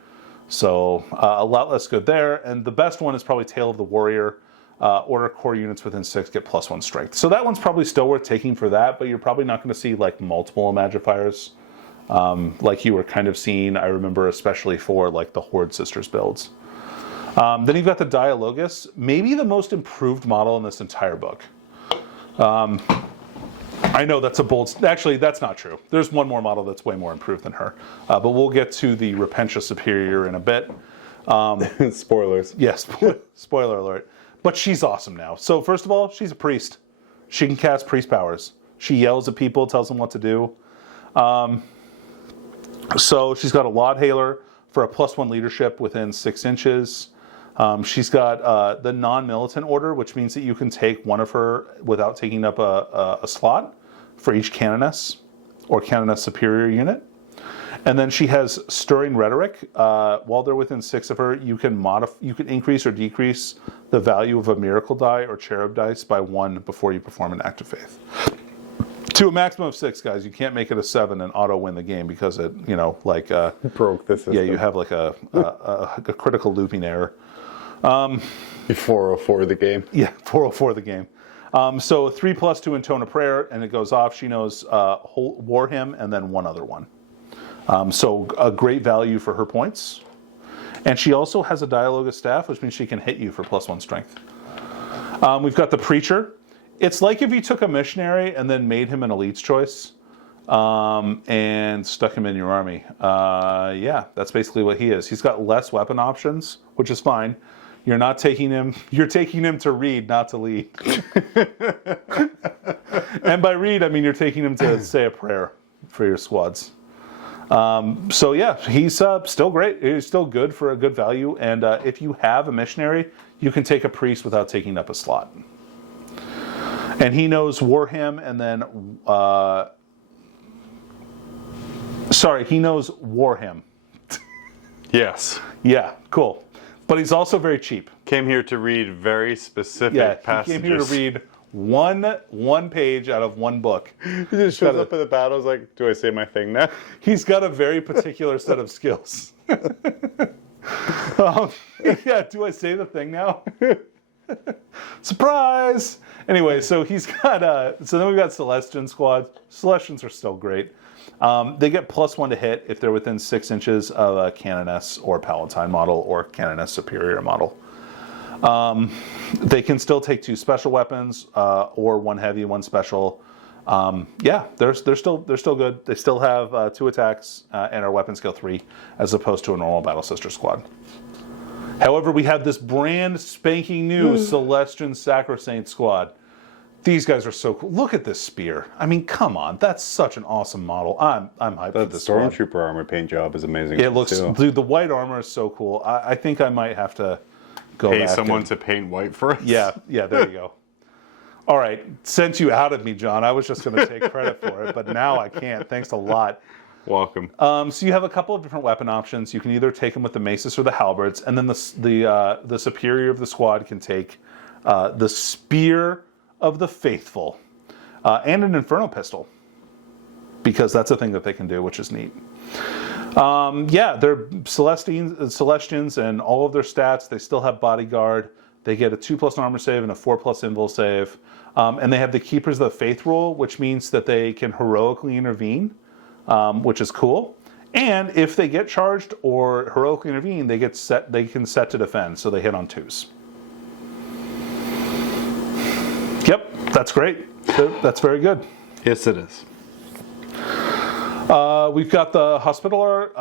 So a lot less good there. And the best one is probably Tale of the Warrior. Order core units within 6 get +1 strength. So that one's probably still worth taking for that, but you're probably not going to see like multiple Imagifiers. Like you were kind of seeing, I remember, especially for like the Horde Sisters builds. Then you've got the Dialogus, maybe the most improved model in this entire book. I know that's a bold... Actually, that's not true. There's one more model that's way more improved than her. But we'll get to the Repentia Superior in a bit. Spoilers. Yes, spoiler alert. But she's awesome now. So first of all, she's a priest. She can cast priest powers. She yells at people, tells them what to do. So she's got a Laud Hailer for a +1 leadership within 6 inches. She's got the non-militant order, which means that you can take one of her without taking up a slot for each Canoness or Canoness Superior unit. And then she has Stirring Rhetoric. While they're within 6 of her, you can increase or decrease the value of a Miracle die or Cherub dice by 1 before you perform an act of faith. To a maximum of 6, guys. You can't make it a 7 and auto win the game because it, broke the system. Yeah, you have like a critical looping error. You 404 the game. Yeah, 404 the game. So 3+2 in Tone of Prayer, and it goes off. She knows War Hymn and then one other one. So a great value for her points. And she also has a Dialogus Staff, which means she can hit you for +1 strength. We've got the Preacher. It's like if you took a missionary and then made him an elite's choice and stuck him in your army. Yeah, that's basically what he is. He's got less weapon options, which is fine. You're not taking him, you're taking him to read, not to lead. And by read, I mean you're taking him to say a prayer for your squads. So yeah, he's still great. He's still good for a good value. And if you have a missionary, you can take a priest without taking up a slot. And he knows War Hymn and then... he knows War Hymn. Yes. Yeah, cool. But he's also very cheap. Came here to read very specific passages. He came here to read one page out of one book. He just shows up at the battles like, do I say my thing now? He's got a very particular set of skills. Yeah, do I say the thing now? Surprise! Anyway, so he's got, so then we've got Celestian squad. Celestians are still great. They get +1 to hit if they're within 6 inches of a Canoness or Palatine model or Canoness Superior model. They can still take 2 special weapons or 1 heavy, 1 special. Yeah, they're still good. They still have 2 attacks and our weapon skill 3 as opposed to a normal Battle Sister squad. However, we have this brand spanking new Celestian Sacrosaint squad. These guys are so cool. Look at this spear. I mean, come on. That's such an awesome model. I'm hyped for this squad. The Stormtrooper armor paint job is amazing. It looks, dude, the white armor is so cool. I think I might have to go pay someone to paint white for us. Yeah, there you go. All right, since you outed me, John, I was just going to take credit for it, but now I can't. Thanks a lot. Welcome. So you have a couple of different weapon options. You can either take them with the maces or the halberds, and then the superior of the squad can take the spear of the Faithful, and an Inferno Pistol, because that's a thing that they can do, which is neat. Yeah, they're Celestians, and all of their stats, they still have Bodyguard. They get a 2+ armor save and a 4+ invul save. And they have the Keepers of the Faith rule, which means that they can heroically intervene, which is cool. And if they get charged or heroically intervene, they can set to defend, so they hit on 2s. Yep, that's great. That's very good. Yes, it is. We've got the Hospitaller.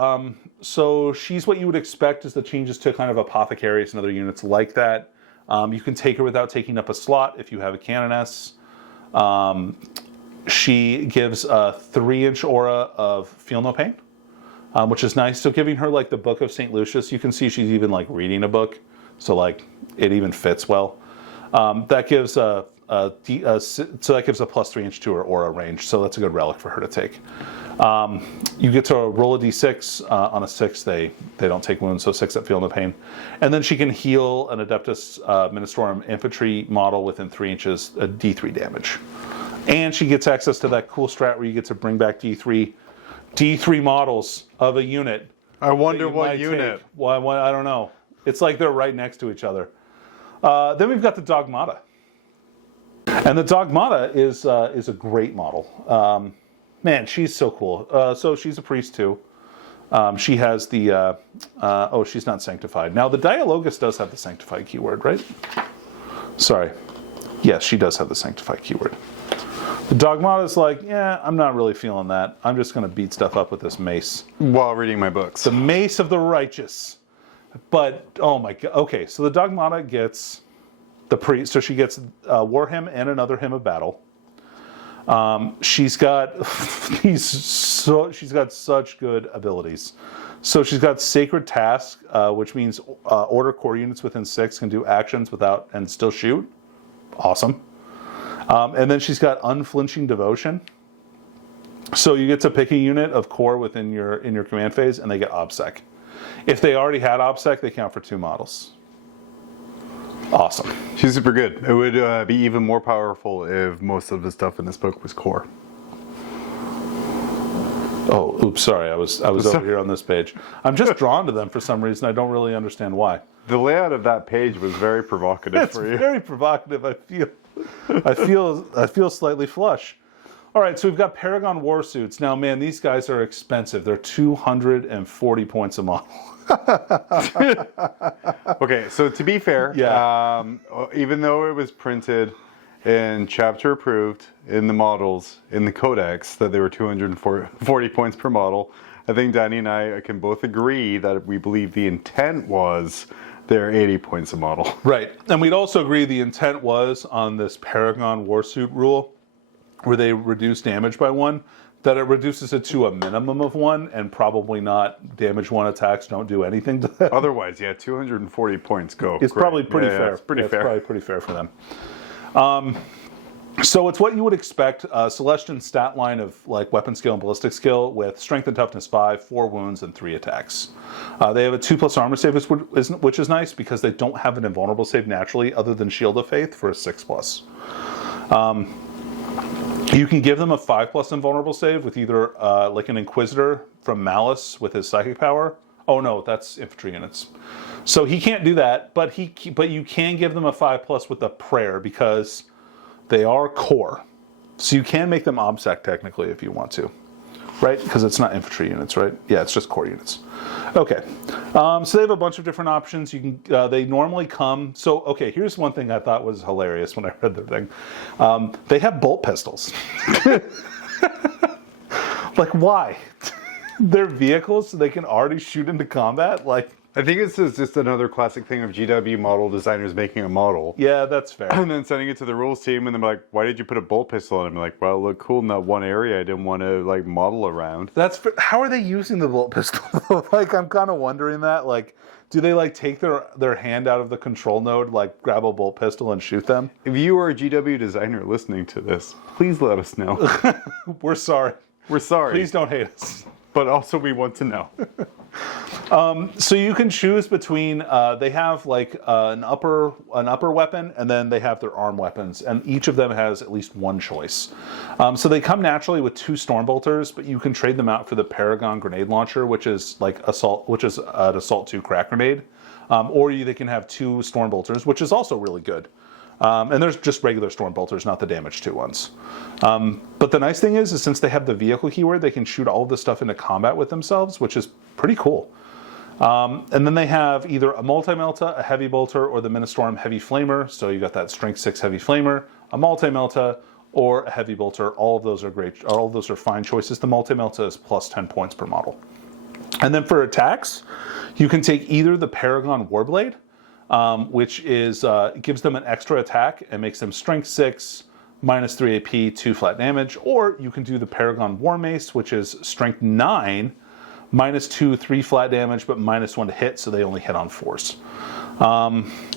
So she's what you would expect as the changes to kind of apothecaries and other units like that. You can take her without taking up a slot if you have a Canoness. She gives a 3-inch aura of Feel No Pain, which is nice. So giving her like the Book of St. Lucius, you can see she's even like reading a book. So like it even fits well. That gives a +3-inch to her aura range. So that's a good relic for her to take. You get to roll a d6. On a 6, they don't take wounds, so 6 that feel no pain. And then she can heal an Adeptus Ministorum infantry model within 3 inches, a d3 damage. And she gets access to that cool strat where you get to bring back d3 models of a unit. I wonder what unit. Well, I don't know. It's like they're right next to each other. Then we've got the Dogmata. And the Dogmata is a great model. Man, she's so cool. So she's a priest too. She has the, she's not sanctified. Now the Dialogus does have the sanctified keyword, right? Sorry. Yes, she does have the sanctified keyword. The Dogmata is like, yeah, I'm not really feeling that. I'm just going to beat stuff up with this mace. While reading my books. The Mace of the Righteous. But, oh my god. Okay, so the Dogmata gets the priest. So she gets War Hymn and another Hymn of Battle. She's got she's got such good abilities. So she's got Sacred Task, which means order core units within 6 can do actions without and still shoot. Awesome. And then she's got Unflinching Devotion. So you get to pick a unit of core within your command phase, and they get OBSEC. If they already had OBSEC, they count for 2 models. Awesome. She's super good. It would be even more powerful if most of the stuff in this book was core. Oh, oops, sorry. I was over here on this page. I'm just drawn to them for some reason. I don't really understand why. The layout of that page was very provocative for you. It's very provocative. I feel slightly flush. All right, so we've got Paragon War Suits. Now, man, these guys are expensive. They're 240 points a model. Okay, so to be fair, yeah. Even though it was printed in chapter approved in the models in the codex that they were 240 points per model, I think Danny and I can both agree that we believe the intent was they're 80 points a model. Right, and we'd also agree the intent was on this Paragon War Suit rule, where they reduce damage by 1, that it reduces it to a minimum of 1, and probably not damage 1 attacks don't do anything to them. Otherwise, yeah, 240 points go. It's probably pretty fair. It's pretty fair. It's probably pretty fair for them. So it's what you would expect. Celestian stat line of like weapon skill and ballistic skill with strength and toughness 5, 4 wounds, and 3 attacks. They have a 2+ armor save, which is nice because they don't have an invulnerable save naturally other than Shield of Faith for a 6+. You can give them a 5+ invulnerable save with either like an Inquisitor from Malice with his psychic power. Oh no, that's infantry units. So he can't do that, but you can give them a 5+ with a prayer because they are core. So you can make them OBSEC technically if you want to, right? Because it's not infantry units, right? Yeah, it's just core units. Okay, so they have a bunch of different options. You can they normally come. So okay, here's one thing I thought was hilarious when I read the thing. They have bolt pistols. Like why? They're vehicles, so they can already shoot into combat. Like I think this is just another classic thing of GW model designers making a model. Yeah, that's fair. And then sending it to the rules team, and they're like, "Why did you put a bolt pistol on it?" I'm like, "Well, it looked cool in that one area. I didn't want to like model around." How are they using the bolt pistol? Like, I'm kind of wondering that. Like, do they like take their hand out of the control node, like grab a bolt pistol and shoot them? If you are a GW designer listening to this, please let us know. We're sorry. We're sorry. Please don't hate us. But also, we want to know. So you can choose between, they have like an upper weapon, and then they have their arm weapons, and each of them has at least one choice. So they come naturally with 2 Stormbolters, but you can trade them out for the Paragon Grenade Launcher, which is like an Assault 2 crack grenade, or they can have 2 Stormbolters, which is also really good. And there's just regular Stormbolters, not the damage 2 ones. But the nice thing is since they have the vehicle keyword, they can shoot all of this stuff into combat with themselves, which is pretty cool. And then they have either a Multi-Melta, a Heavy Bolter, or the Ministorum Heavy Flamer. So you got that Strength 6 Heavy Flamer, a Multi-Melta, or a Heavy Bolter. All of those are great. All of those are fine choices. The Multi-Melta is plus 10 points per model. And then for attacks, you can take either the Paragon Warblade, which is gives them an extra attack and makes them Strength 6, minus 3 AP, 2 flat damage, or you can do the Paragon War Mace, which is Strength 9, minus 2, 3 flat damage, but minus 1 to hit, so they only hit on 4s.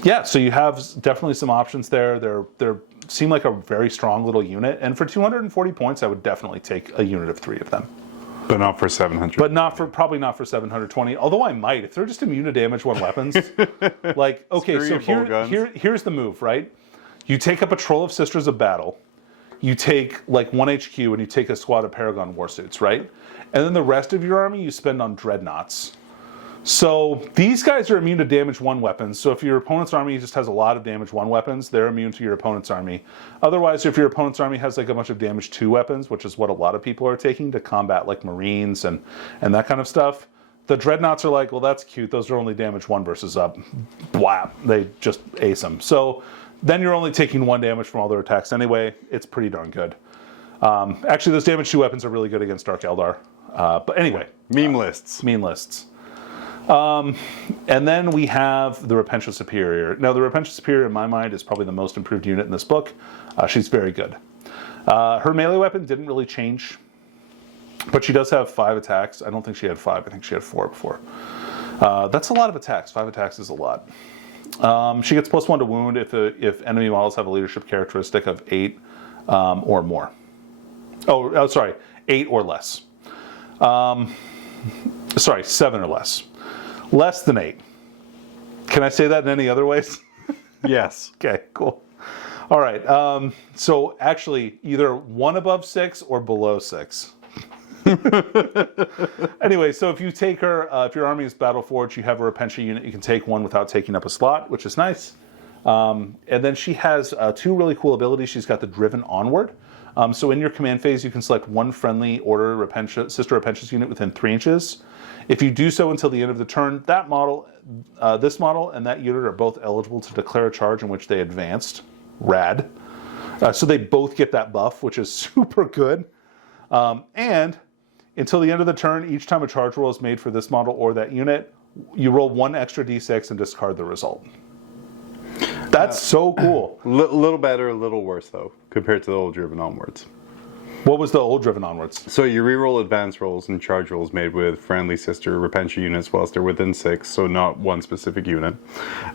Yeah, so you have definitely some options there. They seem like a very strong little unit, and for 240 points, I would definitely take a unit of 3 of them. But not for 700. But probably not for 720. Although I might, if they're just immune to damage 1 weapons. Like, okay, so here's the move, right? You take a patrol of Sisters of Battle, you take like 1 HQ, and you take a squad of Paragon War Suits, right? And then the rest of your army you spend on Dreadnoughts. So these guys are immune to damage 1 weapons. So if your opponent's army just has a lot of damage 1 weapons, they're immune to your opponent's army. Otherwise, if your opponent's army has like a bunch of damage 2 weapons, which is what a lot of people are taking to combat like Marines and that kind of stuff, the Dreadnoughts are like, well, that's cute. Those are only damage 1 versus up. Blah, they just ace them. So then you're only taking 1 damage from all their attacks anyway. It's pretty darn good. Actually, those damage 2 weapons are really good against Dark Eldar. But anyway. Meme lists. Meme lists. And then we have the Repentia Superior. Now, the Repentia Superior, in my mind, is probably the most improved unit in this book. She's very good. Her melee weapon didn't really change, but she does have 5 attacks. I don't think she had 5. I think she had 4 before. That's a lot of attacks. 5 attacks is a lot. She gets plus 1 to wound if enemy models have a leadership characteristic of 8 or more. Oh, sorry, 8 or less. Sorry, 7 or less. Less than 8. Can I say that in any other ways? Yes. Okay, cool. All right. So actually, either 1 above 6 or below 6. Anyway, so if you take her, if your army is Battleforged, you have a Repentia unit, you can take 1 without taking up a slot, which is nice. And then she has 2 really cool abilities. She's got the Driven Onward. So in your command phase, you can select 1 friendly Order Sister Repentia's unit within 3 inches. If you do so until the end of the turn, that model, this model, and that unit are both eligible to declare a charge in which they advanced. Rad. So they both get that buff, which is super good. And until the end of the turn, each time a charge roll is made for this model or that unit, you roll 1 extra d6 and discard the result. That's so cool. A little better, a little worse, though, compared to the old Driven Onwards. What was the old Driven Onwards? So you reroll advance rolls and charge rolls made with friendly Sister Repentia units whilst they're within 6, so not one specific unit.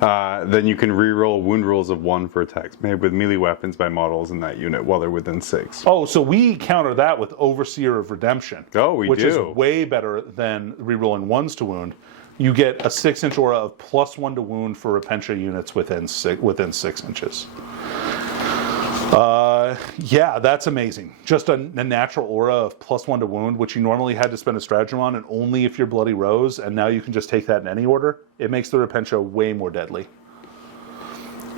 Then you can reroll wound rolls of 1 for attacks made with melee weapons by models in that unit while they're within 6. Oh, so we counter that with Overseer of Redemption. Oh, we do. Which is way better than rerolling 1s to wound. You get a 6-inch aura of plus 1 to wound for Repentia units within 6 inches. Yeah, that's amazing. Just a natural aura of plus 1 to wound, which you normally had to spend a stratagem on, and only if you're Bloody Rose, and now you can just take that in any order. It makes the Repentia way more deadly.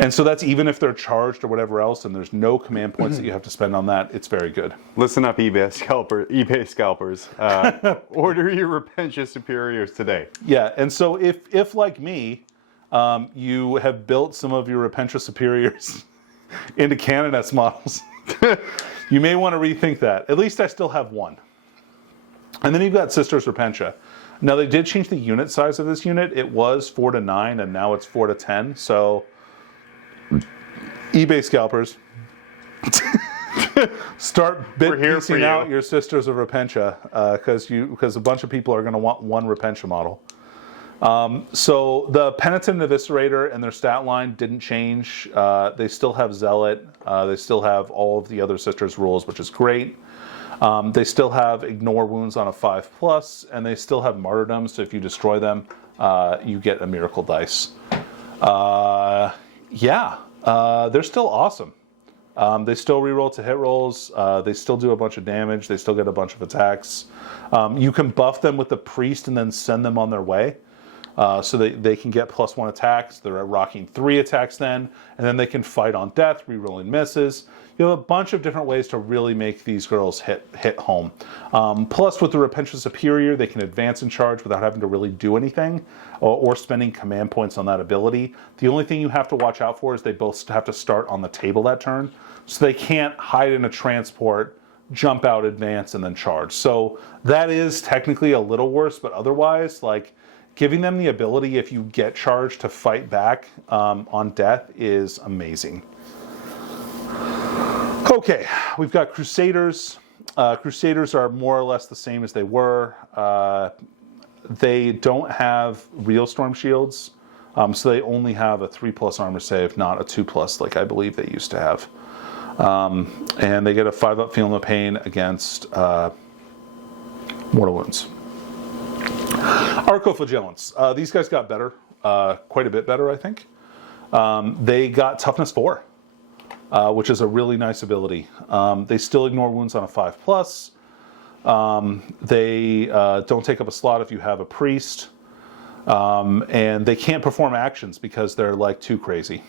And so that's even if they're charged or whatever else, and there's no command points that you have to spend on that. It's very good. Listen up, eBay scalpers. Order your Repentia Superiors today. Yeah, and so if like me, you have built some of your Repentia Superiors into Canoness models, you may want to rethink that. At least I still have 1. And then you've got Sisters Repentia. Now they did change the unit size of this unit. It was 4 to 9, and now it's 4 to 10. So eBay scalpers, start piecing out your Sisters of Repentia because a bunch of people are going to want 1 Repentia model. So the Penitent Eviscerator and their stat line didn't change. They still have Zealot. They still have all of the other Sisters rules, which is great. They still have Ignore Wounds on a 5+, and they still have Martyrdom, so if you destroy them, you get a Miracle Dice. They're still awesome. They still reroll to hit rolls. They still do a bunch of damage. They still get a bunch of attacks. You can buff them with the Priest and then send them on their way. So they can get +1 attacks. They're rocking 3 attacks then. And then they can fight on death, rerolling misses. You have a bunch of different ways to really make these girls hit home. Plus, with the Repentia Superior, they can advance in charge without having to really do anything or spending command points on that ability. The only thing you have to watch out for is they both have to start on the table that turn. So they can't hide in a transport, jump out, advance, and then charge. So that is technically a little worse, but otherwise, like, giving them the ability, if you get charged, to fight back on death is amazing. Okay, we've got Crusaders. Crusaders are more or less the same as they were. They don't have real storm shields, so they only have a 3+ armor save, not a 2+ like I believe they used to have. And they get a 5-up Feel No Pain against Mortal Wounds. Arcoflagellants. These guys got better, quite a bit better, I think. They got Toughness 4. Which is a really nice ability. They still Ignore Wounds on a 5+. They don't take up a slot if you have a Priest. And they can't perform actions because they're like too crazy.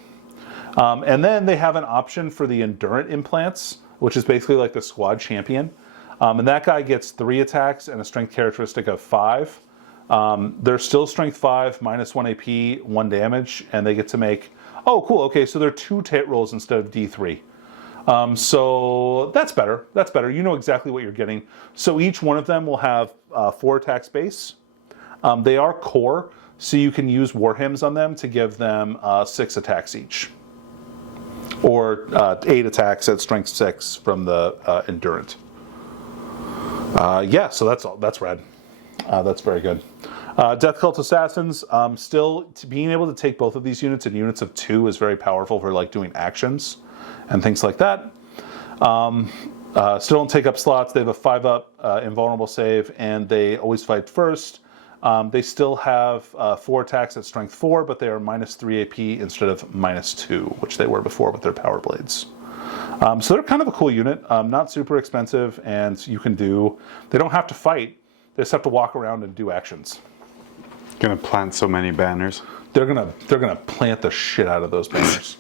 And then they have an option for the Endurant Implants, which is basically like the Squad Champion. And that guy gets 3 attacks and a Strength characteristic of 5. They're still Strength 5, -1 AP, 1 damage, and they get to make... Oh, cool. Okay, so they're 2 hit rolls instead of D3. So that's better. That's better. You know exactly what you're getting. So each one of them will have 4 attacks base. They are core, so you can use War Hymns on them to give them 6 attacks each. Or 8 attacks at Strength 6 from the Endurant. So that's rad. That's very good. Death Cult Assassins, still being able to take both of these units in units of 2 is very powerful for like doing actions and things like that. Still don't take up slots. They have a 5-up invulnerable save, and they always fight first. They still have 4 attacks at Strength 4, but they are -3 AP instead of -2, which they were before with their Power Blades. So they're kind of a cool unit, not super expensive, and they don't have to fight. They just have to walk around and do actions. Gonna plant so many banners. They're gonna plant the shit out of those banners.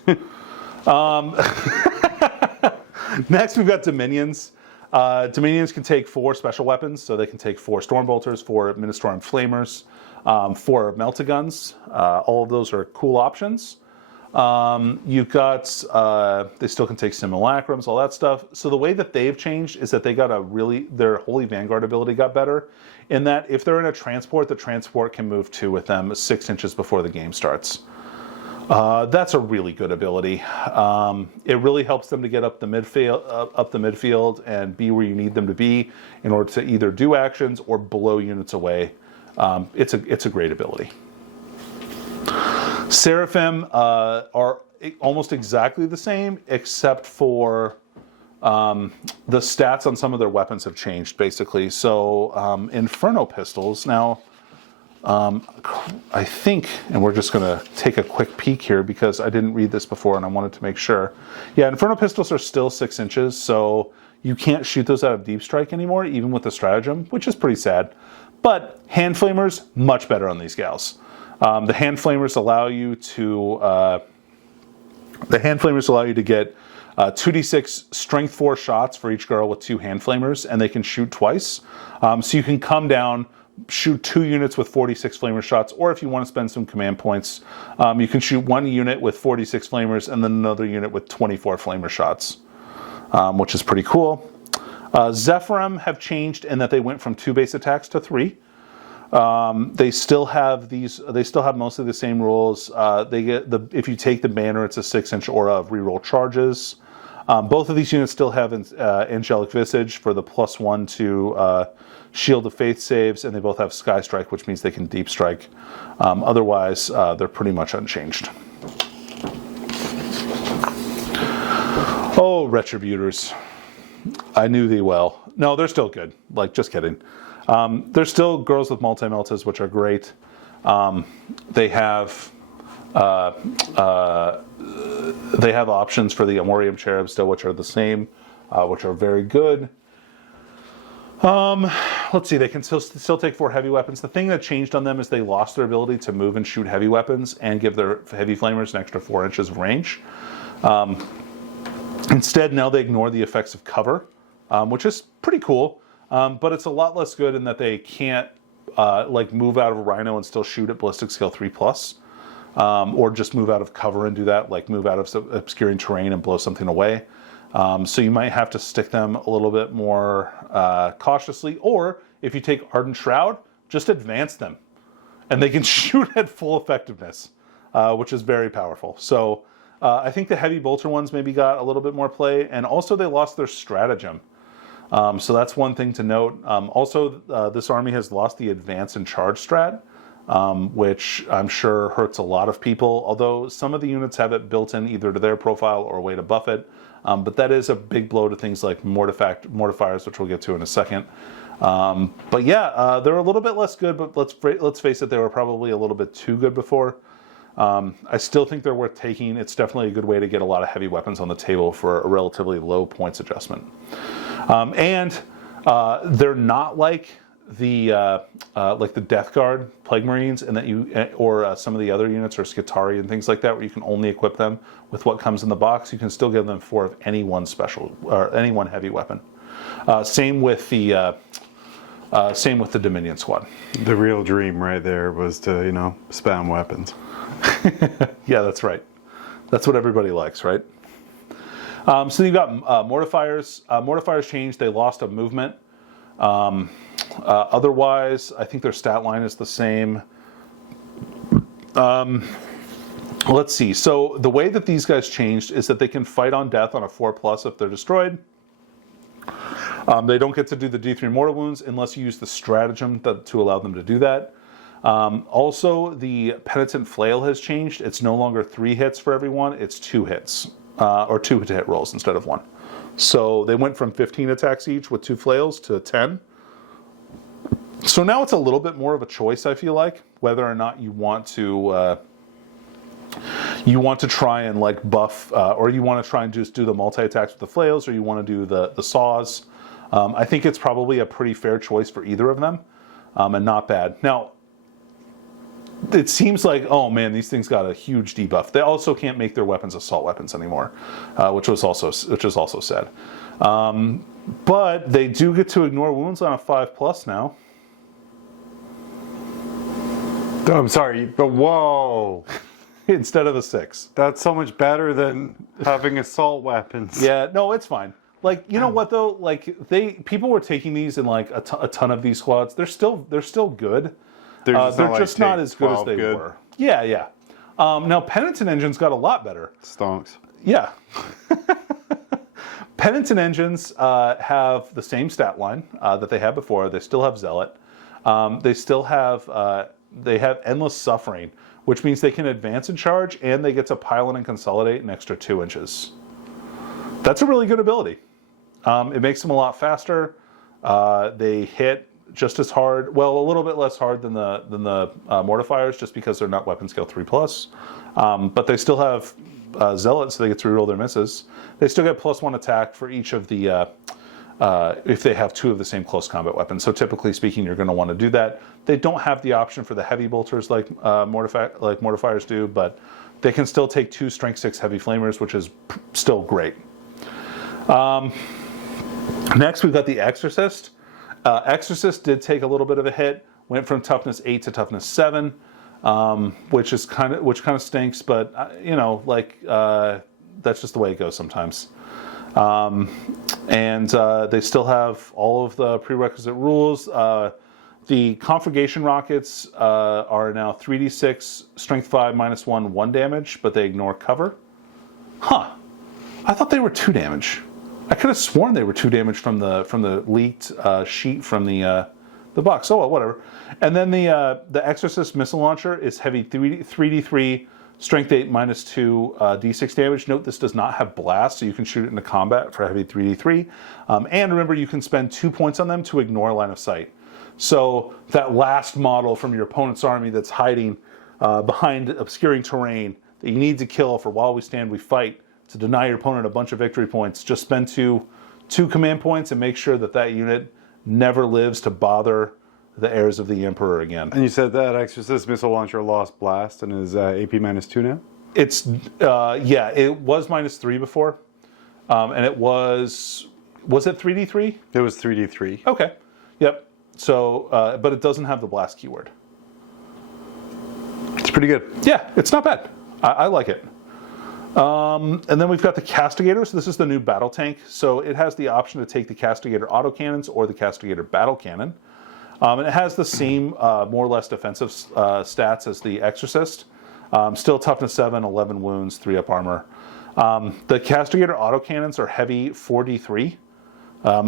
Next, we've got Dominions. Dominions can take 4 special weapons, so they can take 4 Stormbolters, 4 Ministorum Flamers, 4 Meltaguns. All of those are cool options. You've got, they still can take Simulacrums, all that stuff. So the way that they've changed is that they got their Holy Vanguard ability got better, in that if they're in a transport, the transport can move 2 with them 6 inches before the game starts. That's a really good ability. It really helps them to get up the midfield and be where you need them to be in order to either do actions or blow units away. It's a great ability. Seraphim are almost exactly the same, except for the stats on some of their weapons have changed, basically. So Inferno Pistols, now I think, and we're just going to take a quick peek here because I didn't read this before and I wanted to make sure. Yeah, Inferno Pistols are still 6 inches, so you can't shoot those out of Deep Strike anymore, even with the Stratagem, which is pretty sad. But Hand Flamers, much better on these gals. The Hand Flamers allow you to get 2d6 Strength 4 shots for each girl with 2 Hand Flamers, and they can shoot twice. So you can come down, shoot 2 units with 46 Flamer shots, or if you want to spend some command points, you can shoot 1 unit with 46 Flamers and then another unit with 24 Flamer shots, which is pretty cool. Zephyrim have changed in that they went from 2 base attacks to 3. They still have mostly the same rules. If you take the banner, it's a 6-inch aura of reroll charges. Both of these units still have Angelic Visage for the +1 to Shield of Faith saves, and they both have Sky Strike, which means they can Deep Strike. Otherwise, they're pretty much unchanged. Oh, Retributors. I knew thee well. No, they're still good. Like, just kidding. They're still girls with multi-meltas, which are great. They have options for the Amorium Cherub still, which are the same, which are very good. Let's see, they can still take 4 heavy weapons. The thing that changed on them is they lost their ability to move and shoot heavy weapons and give their heavy flamers an extra 4 inches of range. Instead, now they ignore the effects of cover, which is pretty cool, but it's a lot less good in that they can't like move out of a Rhino and still shoot at ballistic skill 3+, or just move out of cover and do that, like move out of obscuring terrain and blow something away. So you might have to stick them a little bit more cautiously, or if you take Arden Shroud, just advance them, and they can shoot at full effectiveness, which is very powerful. So I think the heavy bolter ones maybe got a little bit more play, and also they lost their stratagem. So that's one thing to note. Also, this army has lost the advance and charge strat, which I'm sure hurts a lot of people, although some of the units have it built in either to their profile or a way to buff it. But that is a big blow to things like mortifiers, which we'll get to in a second. But yeah, they're a little bit less good, but let's face it, they were probably a little bit too good before. I still think they're worth taking. It's definitely a good way to get a lot of heavy weapons on the table for a relatively low points adjustment. And they're not like the Death Guard Plague Marines, and that or some of the other units, or Skitari and things like that, where you can only equip them with what comes in the box. You can still give them 4 of any one special or any one heavy weapon. Same with the Dominion Squad. The real dream right there was to, spam weapons. Yeah, that's right. That's what everybody likes, right? So you've got mortifiers. Mortifiers changed. They lost a movement. Otherwise, I think their stat line is the same. Let's see. So the way that these guys changed is that they can fight on death on a 4+ if they're destroyed. They don't get to do the D3 mortal wounds unless you use the stratagem to allow them to do that. Also, the Penitent Flail has changed. It's no longer 3 hits for everyone. It's 2 hits, or 2 hit rolls instead of 1. So they went from 15 attacks each with 2 flails to 10. So now it's a little bit more of a choice, I feel like, whether or not you want to try and like buff, or you want to try and just do the multi-attacks with the flails, or you want to do the saws. I think it's probably a pretty fair choice for either of them, and not bad. Now, it seems like, oh man, these things got a huge debuff. They also can't make their weapons assault weapons anymore, which is also sad. But they do get to ignore wounds on a 5+ now. Oh, I'm sorry, but whoa. Instead of a 6. That's so much better than having assault weapons. Yeah, no, it's fine. Like, you know what though? Like, people were taking these in like a ton of these squads. They're still good. They're just not as good as they were. Yeah, yeah. Now, Penitent Engines got a lot better. Stonks. Yeah. Penitent Engines have the same stat line that they had before. They still have Zealot. They still have Endless Suffering, which means they can advance and charge, and they get to pile in and consolidate an extra 2 inches. That's a really good ability. It makes them a lot faster. They hit just as hard, well, a little bit less hard than the mortifiers, just because they're not weapon scale 3+. But they still have Zealot, so they get to reroll their misses. They still get +1 attack for each of the, if they have 2 of the same close combat weapons. So typically speaking, you're going to want to do that. They don't have the option for the heavy bolters like mortifiers do, but they can still take 2 strength 6 heavy flamers, which is still great. Next, we've got the Exorcist. Exorcist did take a little bit of a hit, went from toughness 8 to toughness 7, which kind of stinks, but that's just the way it goes sometimes. And they still have all of the prerequisite rules. The Conflagration rockets are now 3d6, strength 5, -1, 1 damage, but they ignore cover. Huh. I thought they were 2 damage. I could have sworn they were 2 damage from the leaked sheet from the box. Oh, well, whatever. And then the Exorcist missile launcher is heavy 3d3, Strength 8, -2 d6 damage. Note this does not have blast, so you can shoot it into combat for heavy 3d3. And remember, you can spend 2 points on them to ignore line of sight. So that last model from your opponent's army that's hiding behind obscuring terrain that you need to kill for while we stand, we fight to deny your opponent a bunch of victory points, just spend two command points and make sure that that unit never lives to bother the heirs of the Emperor again. And you said that Exorcist missile launcher lost blast and is AP -2 now? It's, yeah, it was -3 before. And it was it 3d3? It was 3d3. Okay, yep. So, but it doesn't have the blast keyword. It's pretty good. Yeah, it's not bad. I like it. And then we've got the Castigator. So this is the new battle tank. So it has the option to take the Castigator autocannons or the Castigator battle cannon. And it has the same, more or less defensive stats as the Exorcist. Still toughness 7, 11 wounds, 3 up armor. The Castigator autocannons are heavy 4d3.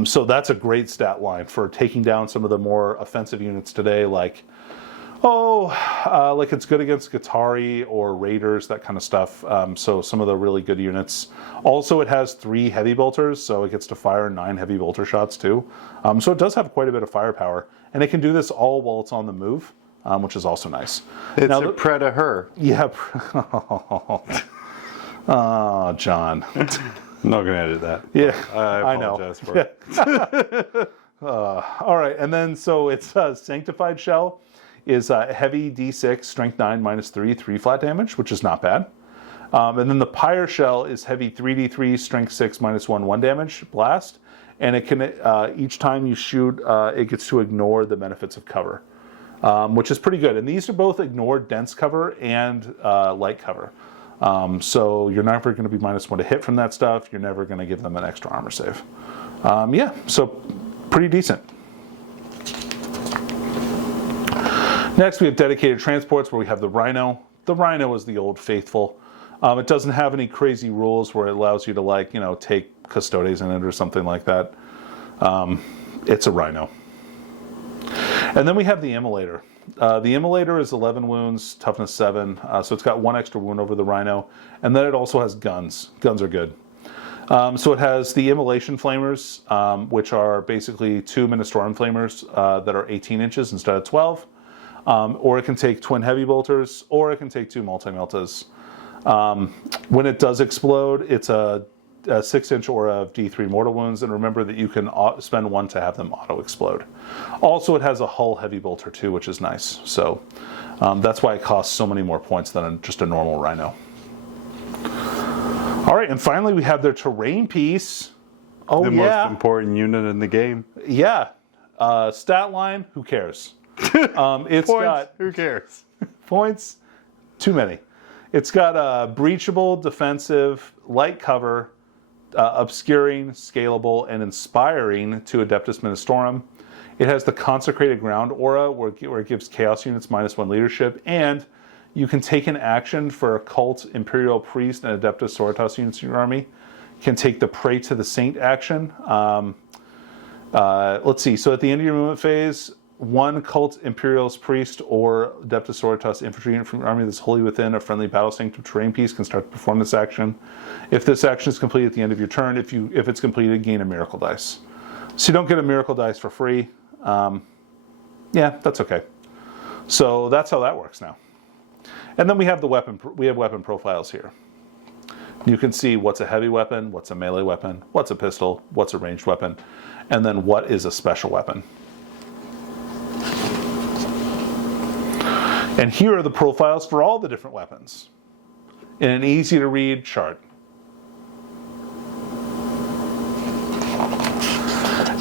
So that's a great stat line for taking down some of the more offensive units today, like like it's good against Guittari or Raiders, that kind of stuff. So some of the really good units. Also, it has 3 heavy bolters, so it gets to fire 9 heavy bolter shots too. So it does have quite a bit of firepower, and it can do this all while it's on the move, which is also nice. It's now, a Predator. Yeah. Oh, John. I'm not going to edit that. Yeah, I apologize for it. All right, and then so it's Sanctified Shell is heavy D6, strength 9, -3, 3 flat damage, which is not bad. And then the Pyre Shell is heavy 3d3, strength 6, -1, 1 damage, blast. And it can, each time you shoot, it gets to ignore the benefits of cover, which is pretty good. And these are both ignore dense cover and light cover. So you're never going to be -1 to hit from that stuff. You're never going to give them an extra armor save. Yeah, so pretty decent. Next, we have dedicated transports where we have the Rhino. The Rhino is the old faithful. It doesn't have any crazy rules where it allows you to, like, you know, take Custodes in it or something like that. It's a Rhino. And then we have the Immolator. The Immolator is 11 wounds, toughness 7, so it's got 1 extra wound over the Rhino. And then it also has guns. Guns are good. So it has the Immolation Flamers, which are basically 2 Ministorum Flamers that are 18 inches instead of 12. Or it can take twin heavy bolters, or it can take 2 multi-meltas. When it does explode, it's a 6-inch aura of D3 mortal wounds, and remember that you can spend 1 to have them auto-explode. Also, it has a hull heavy bolter too, which is nice. So that's why it costs so many more points than just a normal Rhino. All right, and finally we have their terrain piece. Oh, the most important unit in the game. Yeah. Stat line, who cares? It's Points, got who cares? points, too many. It's got a breachable, defensive, light cover, obscuring, scalable, and inspiring to Adeptus Ministorum. It has the Consecrated Ground aura where it gives Chaos units -1 leadership, and you can take an action for a Cult, Imperial Priest, and Adeptus Sororitas units in your army. You can take the Pray to the Saint action. Let's see, so at the end of your movement phase, 1 Cult Imperialist Priest or Adeptus Sororitas infantry unit from your army that's wholly within a friendly battle sanctum terrain piece can start to perform this action. If this action is complete at the end of your turn, if it's completed, gain a miracle dice. So you don't get a miracle dice for free. Yeah, that's okay. So that's how that works now. And then we have weapon profiles here. You can see what's a heavy weapon, what's a melee weapon, what's a pistol, what's a ranged weapon, and then what is a special weapon. And here are the profiles for all the different weapons in an easy to read chart.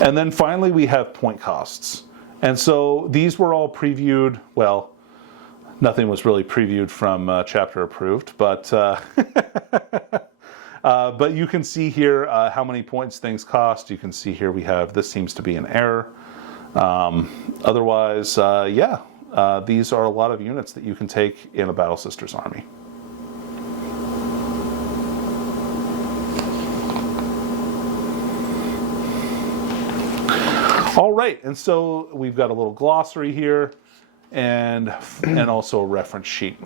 And then finally we have point costs. And so these were all previewed, well, nothing was really previewed from chapter approved, but but you can see here how many points things cost. You can see here we have, this seems to be an error. Otherwise, yeah. These are a lot of units that you can take in a Battle Sisters army. All right, and so we've got a little glossary here and also a reference sheet.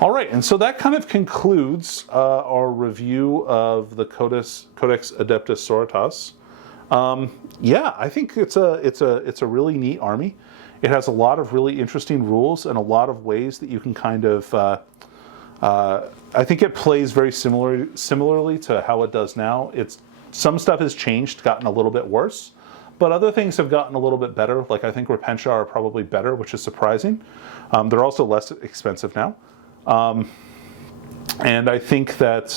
All right, and so that kind of concludes our review of the Codex Adeptus Sororitas. Yeah, I think it's a really neat army. It has a lot of really interesting rules and a lot of ways that you can kind of. I think it plays very similarly to how it does now. Some stuff has changed, gotten a little bit worse, but other things have gotten a little bit better. Like I think Repentia are probably better, which is surprising. They're also less expensive now. And I think that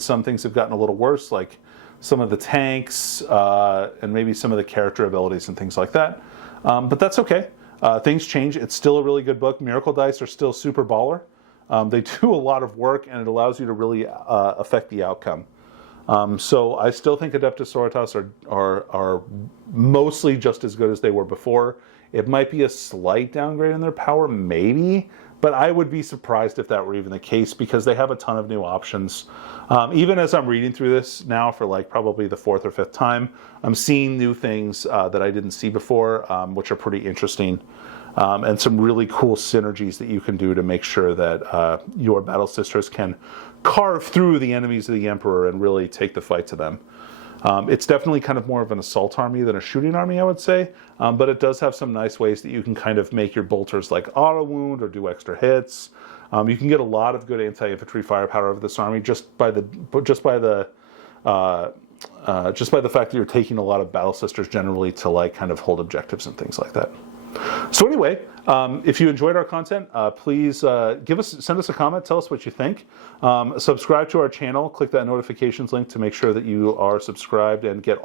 some things have gotten a little worse, like some of the tanks and maybe some of the character abilities and things like that. But that's okay. Things change. It's still a really good book. Miracle Dice are still super baller. They do a lot of work, and it allows you to really affect the outcome. So I still think Adeptus Sororitas are mostly just as good as they were before. It might be a slight downgrade in their power, maybe, but I would be surprised if that were even the case because they have a ton of new options. Even as I'm reading through this now for like probably the 4th or 5th time, I'm seeing new things that I didn't see before, which are pretty interesting. And some really cool synergies that you can do to make sure that your Battle Sisters can carve through the enemies of the Emperor and really take the fight to them. It's definitely kind of more of an assault army than a shooting army, I would say, but it does have some nice ways that you can kind of make your bolters like auto wound or do extra hits. You can get a lot of good anti-infantry firepower of this army just by the fact that you're taking a lot of Battle Sisters generally to like kind of hold objectives and things like that. So anyway, if you enjoyed our content, please send us a comment, tell us what you think. Subscribe to our channel, click that notifications link to make sure that you are subscribed and get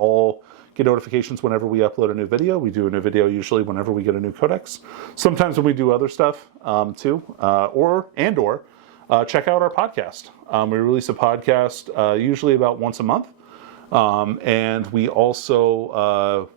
notifications whenever we upload a new video. We do a new video usually whenever we get a new codex. Sometimes when we do other stuff too, or check out our podcast. We release a podcast usually about once a month, and we also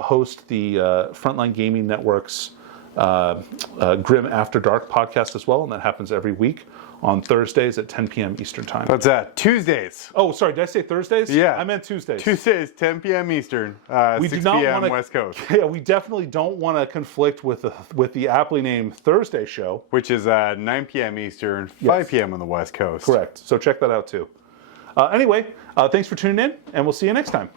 host the Frontline Gaming Network's Grim After Dark podcast as well, and that happens every week on Thursdays at 10 p.m. Eastern Time. What's that? Tuesdays. Oh, sorry, did I say Thursdays? Yeah. I meant Tuesdays. Tuesdays, 10 p.m. Eastern, 6 p.m. West Coast. Yeah, we definitely don't want to conflict with the aptly named Thursday show. Which is 9 p.m. Eastern, 5 p.m. on the West Coast. Correct. So check that out too. Anyway, thanks for tuning in, and we'll see you next time.